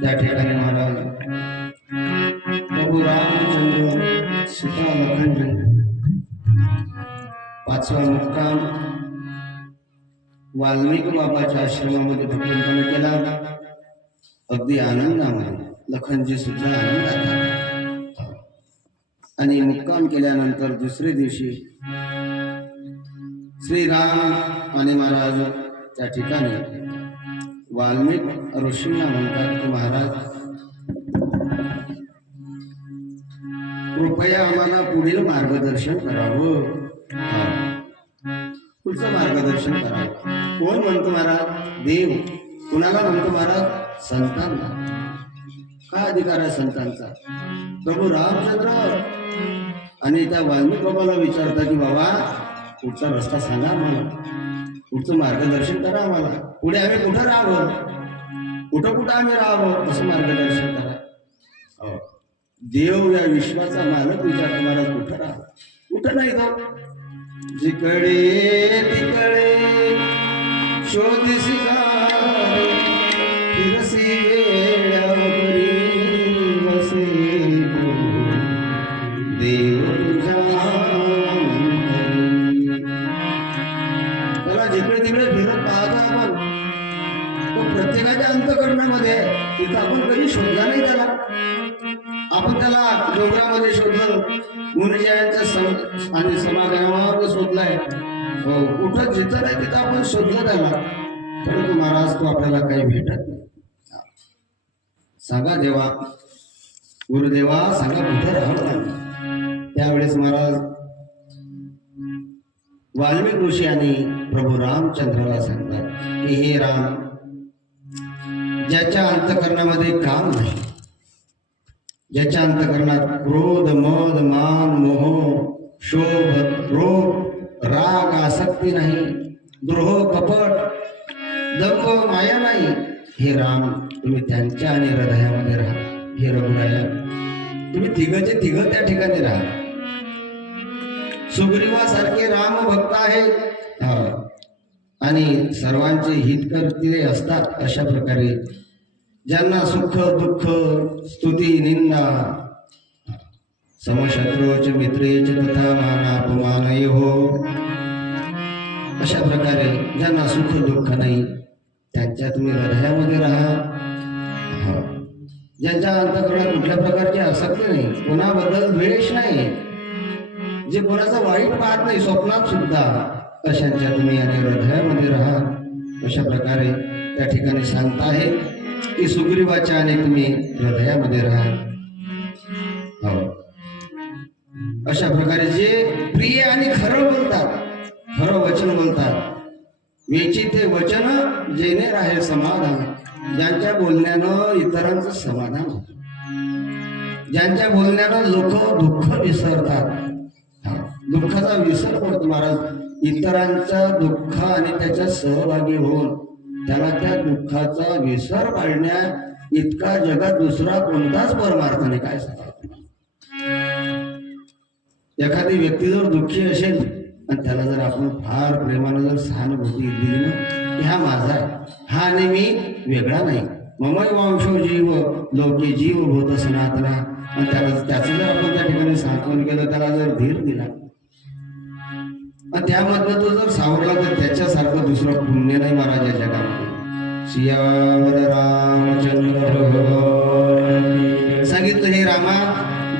त्या ठिकाणी महाराज प्रभू रामचंद्र सीता लखन पाचवा मुक्काम वाल्मिकी बाबाच्या आश्रमामध्ये भक्तांनी केला. अगदी आनंदामध्ये लखनजी सुद्धा आनंदात. आणि मुक्काम केल्यानंतर दुसरे दिवशी श्रीराम आणि महाराज त्या ठिकाणी वाल्मिक ऋषींना म्हणतात की महाराज कृपया आम्हाला पुढील मार्गदर्शन करावं. पुढचं मार्गदर्शन करावं. कोण म्हणतो महाराज? देव. कुणाला म्हणतो महाराज? संतांना. काय अधिकार आहे संतांचा? प्रभू रामचंद्र आणि त्या वाल्मिक बाबाला विचारता की बाबा पुढचा रस्ता सांगा आम्हाला, पुढचं मार्गदर्शन करा आम्हाला, पुढे आम्ही कुठं राहावं, कुठं आम्ही राहावं, असं मार्गदर्शन करा. देव या विश्वाचा मालक विचारतो महाराज कुठं राहावं? कुठं नाही तो. जिकडे तिकडे शोधिसी गावी, फिरसी वेळावरी वसे देव तुझ्या अंतरी. त्याला जिकडे तिकडे फिरत पाहतो आपण, तो प्रत्येकाच्या अंतःकरणामध्ये आहे. तिथं आपण कधी शोधला नाही त्याला. आपण त्याला डोंगरामध्ये शोधलं, मुनिजयांच्या आणि समागमावर शोधलाय. कुठं जिथं नाही तिथं आपण शोधलं त्याला, परंतु महाराज तो आपल्याला काही भेटत नाही. सांगा देवा, गुरुदेवा सांगा कुठे राहणार. त्यावेळेस महाराज वाल्मिक ऋषी आणि प्रभू रामचंद्राला सांगतात की हे राम, ज्याच्या अंतकरणामध्ये काम नाही, ज्याच्या अंतकरणात क्रोध, मद, मान, मोह, शोभ, रोग, राग, आसक्ती नाही, द्रोह, कपट, दंभ, माया नाही, हे राम तुम्ही त्यांच्या आणि हृदयामध्ये राहा. हे रघुराया तुम्ही तिघचे तिघ त्या ठिकाणी राहा. सुग्रीवासारखे राम भक्त आहेत आणि सर्वांचे हित करते असतात. अशा प्रकारे ज्यांना सुख दुःख स्तुती निंदा समशत्रूच मित्रेच तथा मानापमान हो, अशा प्रकारे ज्यांना सुख दुःख नाही त्यांच्या तुम्ही हृदयामध्ये राहा. ज्यांच्या अंतःकरणात कुठल्या प्रकारची आसक्ती नाही, कोणाबद्दल द्वेष नाही, जे कोणाचं वाईट पाहत नाही स्वप्नात सुद्धा, अशांच्या तुम्ही आणि हृदयामध्ये राहा. अशा प्रकारे त्या ठिकाणी सांगता आहे की सुग्रीवाच्या आणि तुम्ही हृदयामध्ये राहा. अशा प्रकारे जे प्रिय आणि खरं बोलतात, खरं वचन बोलतात, वेची ते वचन जेणे राहे समाधान, ज्यांच्या बोलण्यानं इतरांचं समाधान होतं, ज्यांच्या बोलण्यानं लोक दुःख विसरतात, दुःखाचा विसर पडतो महाराज. इतरांचं दुःख आणि त्याच्यात सहभागी होऊन त्याला त्या दुःखाचा विसर पाडण्या इतका जगात दुसरा कोणताच परमार्थ नाही. काय सांगा, एखादी व्यक्ती जर दुःखी असेल आणि त्याला जर आपण फार प्रेमानं जर सहानुभूती दिली ना, की हा माझा आहे, हा आणि मी वेगळा नाही, ममय वंशो जीव लोके जीव भूत सनातना, आणि त्याला त्याचं जर आपण त्या ठिकाणी सांत्वन केलं, त्याला जर धीर दिला आणि त्यामधलं तो जर सावरला, तर त्याच्यासारखं दुसरं पुण्य नाही महाराज या जगामध्ये. सियावर रामचंद्र सांगितलं, हे रामा,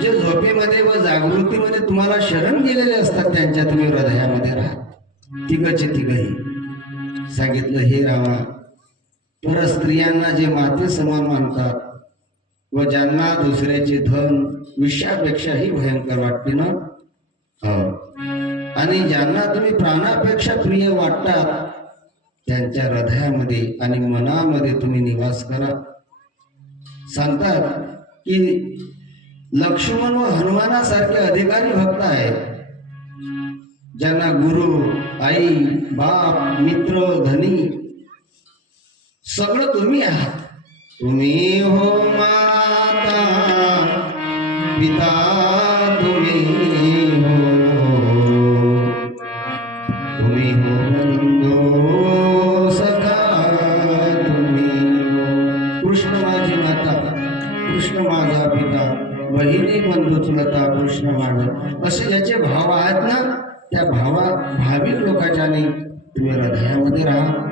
जे झोपेमध्ये व जागृतीमध्ये तुम्हाला शरण गेलेले असतात त्यांच्या तुम्ही हृदयामध्ये राहा. तिघचे तिघही सांगितलं, हे रामा, पर स्त्रियांना जे माते समान मानतात व ज्यांना दुसऱ्याचे धन विषयापेक्षाही भयंकर वाटते ना, आणि ज्यांना तुम्ही प्राणापेक्षा प्रिय वाटतात त्यांच्या हृदयामध्ये आणि मनामध्ये तुम्ही निवास करा. सांगतात की लक्ष्मण व हनुमानासारखे अधिकारी भक्त आहेत, ज्यांना गुरु, आई, बाप, मित्र, धनी सगळं तुम्ही आहात. तुम्ही हो माता पिता, तुम्ही हो, तुम्ही हो बंधू सखा, तुम्ही हो. कृष्ण माझी माता, कृष्ण माझा पिता, बहिणी बंधू चुलता, कृष्ण माझा, असे ज्याचे भाव आहेत ना, त्या भाविक लोकांच्या तुम्ही हृदयामध्ये राहा.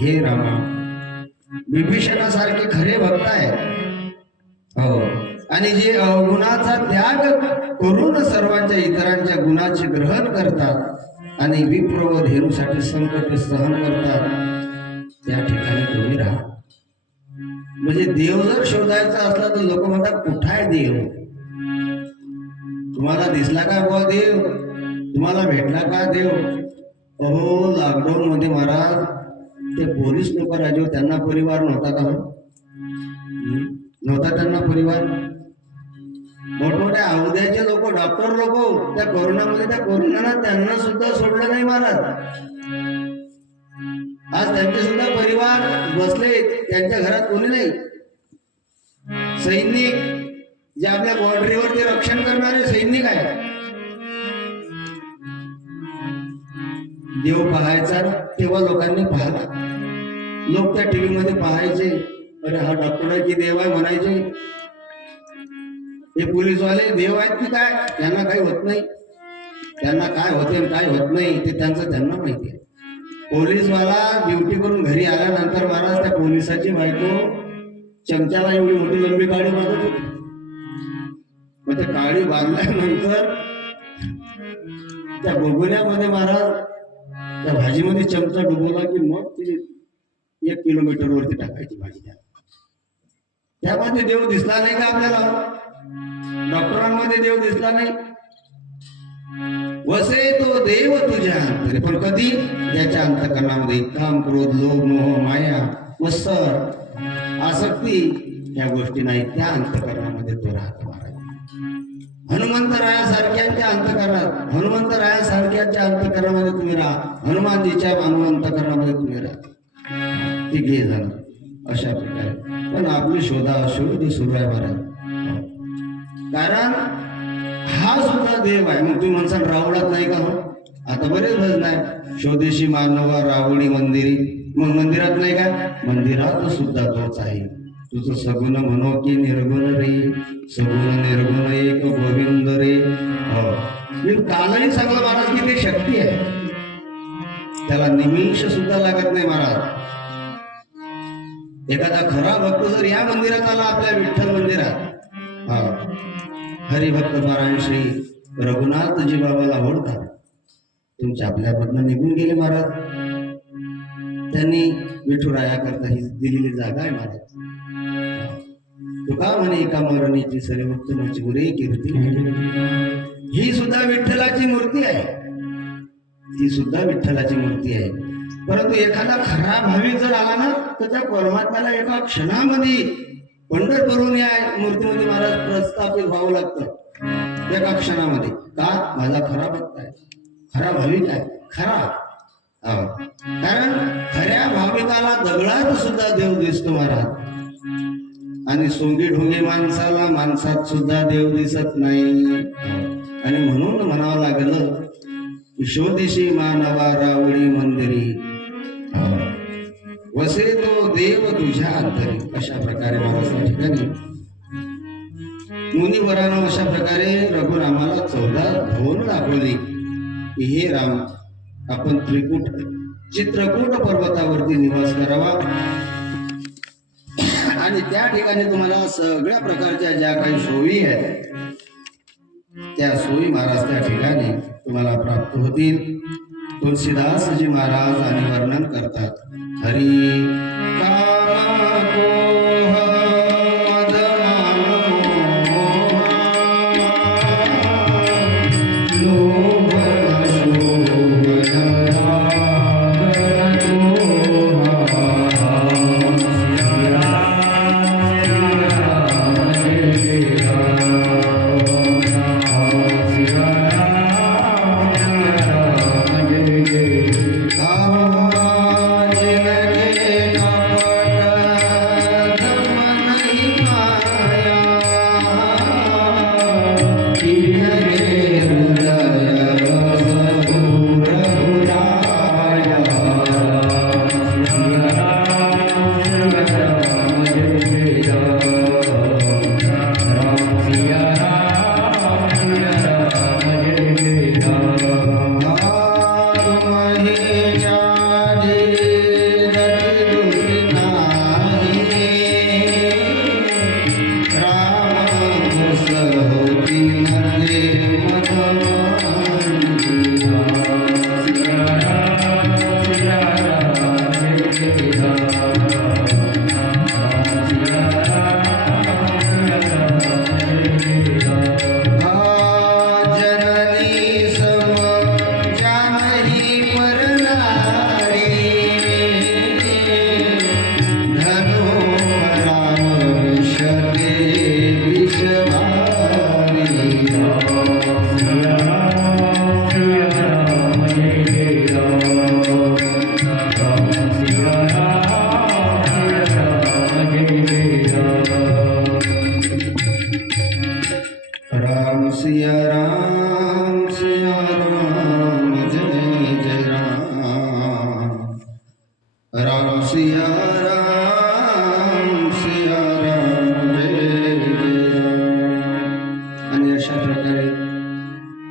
हे रामा, विभीषणासारखे खरे भक्त आहेत, हो, आणि जे अवगुणाचा त्याग करून सर्वांच्या इतरांच्या गुणाचे ग्रहण करतात आणि विप्र व धेनूसाठी संकट सहन करतात, त्या ठिकाणी तुम्ही राहा. म्हणजे देव जर शोधायचा असला तर लोक म्हणतात, कुठं आहे देव? तुम्हाला दिसला का बुवा देव? तुम्हाला भेटला का देव? अहो, लॉकडाऊन मध्ये महाराज ते पोलीस लोक राजे, त्यांना परिवार नव्हता का? नव्हता त्यांना परिवार. मोठमोठ्या अवध्याचे लोक, डॉक्टर लोक त्या कोरोनामध्ये, त्या कोरोनानं त्यांना सुद्धा सोडलं नाही महाराज. आज त्यांचे सुद्धा परिवार बसले, त्यांच्या घरात कोणी नाही. सैनिक जे आपल्या बाँड्रीवर ते रक्षण करणारे सैनिक आहेत. देव पाहायचा तेव्हा लोकांनी पाहिला. लोक त्या टीव्ही मध्ये पाहायचे, अरे हा डॉक्टर आहे की देव आहे म्हणायचे. हे पोलीसवाले देव आहेत की काय? त्यांना काही होत नाही. त्यांना काय होते काय होत नाही ते त्यांचं त्यांना माहिती आहे. पोलीसवाला ड्युटी करून घरी आल्यानंतर महाराज त्या पोलिसाची बायको चमच्याला एवढी मोठी लंबी काळी बांधत होती. मग ते काळी बांधल्यानंतर त्या बगुण्यामध्ये महाराज त्या भाजीमध्ये चमचा डुबवला की मग ती 1 किलोमीटर वरती टाकायची भाजी. त्यामध्ये देव दिसला नाही का आपल्याला? डॉक्टरांमध्ये देव दिसला नाही. वसे तो देव तुझ्या अंतरी, पण कधी? ज्याच्या अंतकरणामध्ये काम, क्रोध, लोभ, मोह, माया वस्तर आसक्ती या गोष्टी नाही, त्या अंतकरणामध्ये तो राहतो महाराज. हनुमंतरायासारख्यांच्या अंतकरणात, हनुमंतरायासारख्यांच्या अंतकरणामध्ये तुम्ही राहा, हनुमानजीच्या अंतकरणामध्ये तुम्ही राहा. ती घे झालं अशा प्रकारे. पण आपली शोध सुरू आहे महाराज. कारण हा सुद्धा देव आहे. मग तुम्ही म्हणसाल रावळात नाही का? हो, आता बरेच भजन आहे, शोधेशी मानवा रावणी मंदिरी. मग मंदिरात नाही का? मंदिरात सुद्धा तोच आहे. तुझं सगुण म्हणो की निर्गुण रे, सगुण निर्गुण एक गोविंद रे. हो, मी कालही सांगलं महाराज की ते शक्ती आहे, त्याला निमिष सुद्धा लागत नाही महाराज. एखादा खरा भक्त जर या मंदिरात आला, आपल्या विठ्ठल मंदिरात, हरिभक्त पारायण श्री रघुनाथजी बाबाला ओळखा, तुमच्या आपल्यामधनं निघून गेले महाराज. त्यांनी विठुरायाकरता ही दिलेली जागा आहे महाराज. तुका म्हणे एका मरणीची सर्वोत्त मजबुरे कीर्ती. ही सुद्धा विठ्ठलाची मूर्ती आहे, ती सुद्धा विठ्ठलाची मूर्ती आहे. परंतु एखादा खरा भाविक जर आला ना, तर त्या परमात्म्याला एका क्षणामध्ये पंढरपूरहून या मूर्तीमध्ये महाराज प्रस्थापित व्हावं लागतं, एका क्षणामध्ये. का? माझा खरा भक्त आहे, खरा भाविक आहे, खरा. कारण खऱ्या भाविकाला दगडात सुद्धा देव दिसतो महाराज, आणि सोंगी ढोंगी माणसाला माणसात सुद्धा देव दिसत नाही. आणि म्हणून म्हणावं लागलं, शोधेशी मानवा रावळी मंदिरी, वसे तो देव तुझ्या अंतरी. अशा प्रकारे महाराज त्या ठिकाणी मुनिवरानं अशा प्रकारे रघुरामाला 14 भुवन दाखवली की हे राम, आपण चित्रकूट पर्वतावरती निवास करावा, आणि त्या ठिकाणी तुम्हाला सगळ्या प्रकारच्या ज्या काही सोयी आहेत, त्या सोयी महाराज त्या ठिकाणी तुम्हाला प्राप्त होतील. तुलसीदासजी महाराज आणि वर्णन करतात, हरी काम कोह मदमान लोभ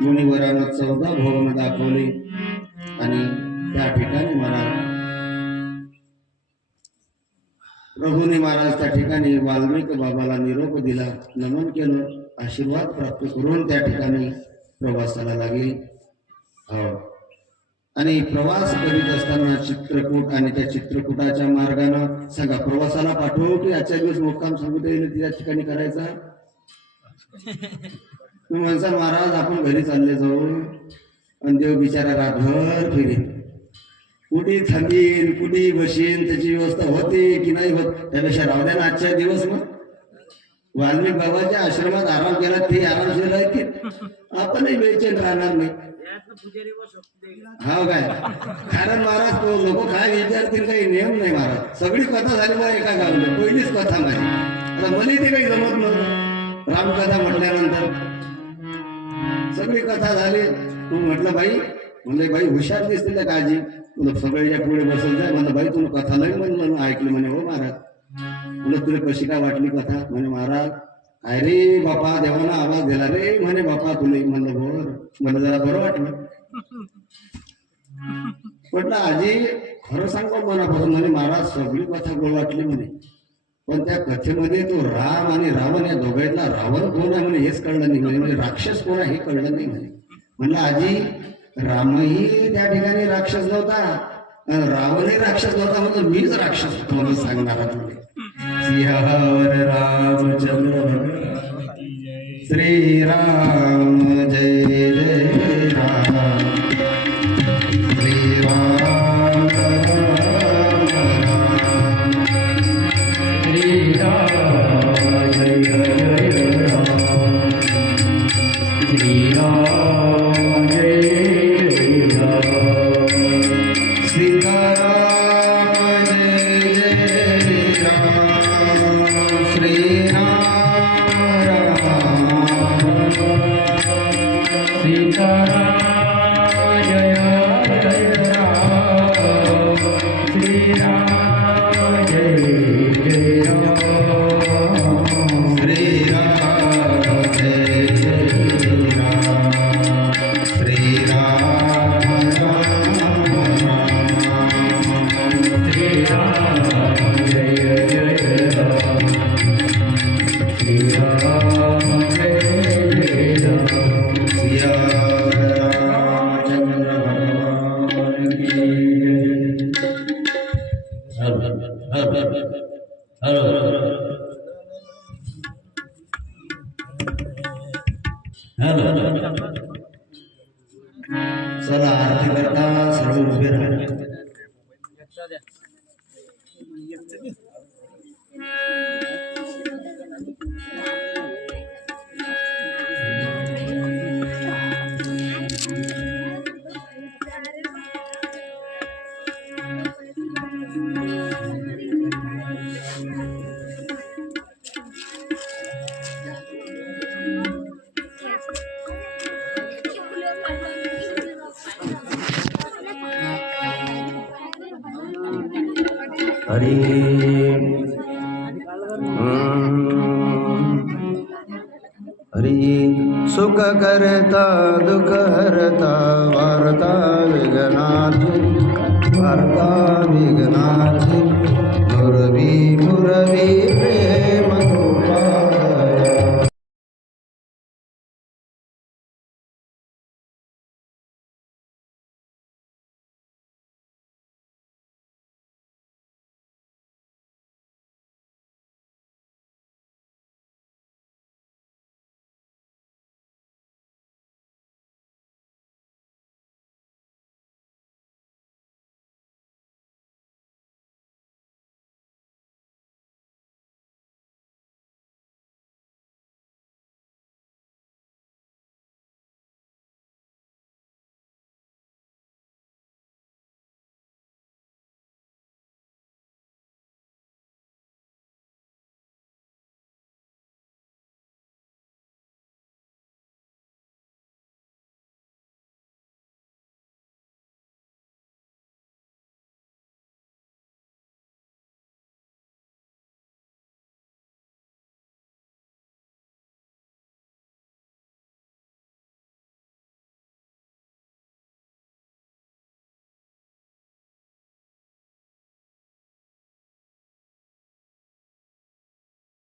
मुनिवरानं 14 भवन दाखवले आणि त्या ठिकाणी महाराज रघुनी महाराज त्या ठिकाणी वाल्मिक बाबाला निरोप दिला, नमन केलं, आशीर्वाद प्राप्त करून त्या ठिकाणी प्रवासाला लागले. आणि प्रवास करीत असताना चित्रकूट आणि त्या चित्रकूटाच्या मार्गाने सांगा प्रवासाला पाठवू की आजच्या दिवस मुक्काम सांगू येईल त्या ठिकाणी करायचा. म्हणसा महाराज आपण घरी चालले जाऊ आणि देव बिचारा रातभर फिरे. कुठे थांबीन कुठे बसीन त्याची व्यवस्था होते की नाही होत, त्यापेक्षा राहू द्या ना आजच्या दिवस. मग वाल्मिक बाबाच्या आश्रमात आराम केला ते आरामशीर राहतील, आपणही बेचैन राहणार नाही. हा काय, कारण महाराज लोक काय विचारतील काही नियम नाही महाराज. सगळी कथा झाली मला एका गावला, पहिलीच कथा माझी. आता मला ते काही जमत नव्हतं रामकथा म्हटल्यानंतर. सगळी कथा झाली. तू म्हटलं बाई, म्हणले बाई हुशार दिसते त्या काळजी, तुला सगळ्याच्या पुढे बसत जाय. म्हणलं बाई तुला कथा लई म्हणून ऐकली. म्हणे हो महाराज. म्हणलं तुला कशी काय वाटली कथा? म्हणे महाराज काय रे बापा, देवाना आवाज दिला रे म्हणे बापा तुले. म्हणलं बरं, मला जरा बरं वाटलं. म्हटलं आजी खरं सांगतो मनापासून. म्हणे महाराज सगळी कथा गोड वाटली म्हणे, पण त्या कथेमध्ये तो राम आणि रावण या दोघांतला रावण कोण आहे म्हणे हेच कळलं नाही म्हणे, म्हणजे राक्षस कोण आहे हे कळलं नाही म्हणे. म्हणलं आजी रामही त्या ठिकाणी राक्षस नव्हता, रावणही राक्षस नव्हता, म्हणजे मीच राक्षस होतो म्हणून सांगणार म्हणे. सिंहावर रामचंद्र श्रीराम जय जय राम. श्रीराम चला आरती करता सर्व उभे राहा. हरी हरी सुख करता दुख हरता वार्ता विघ्नाची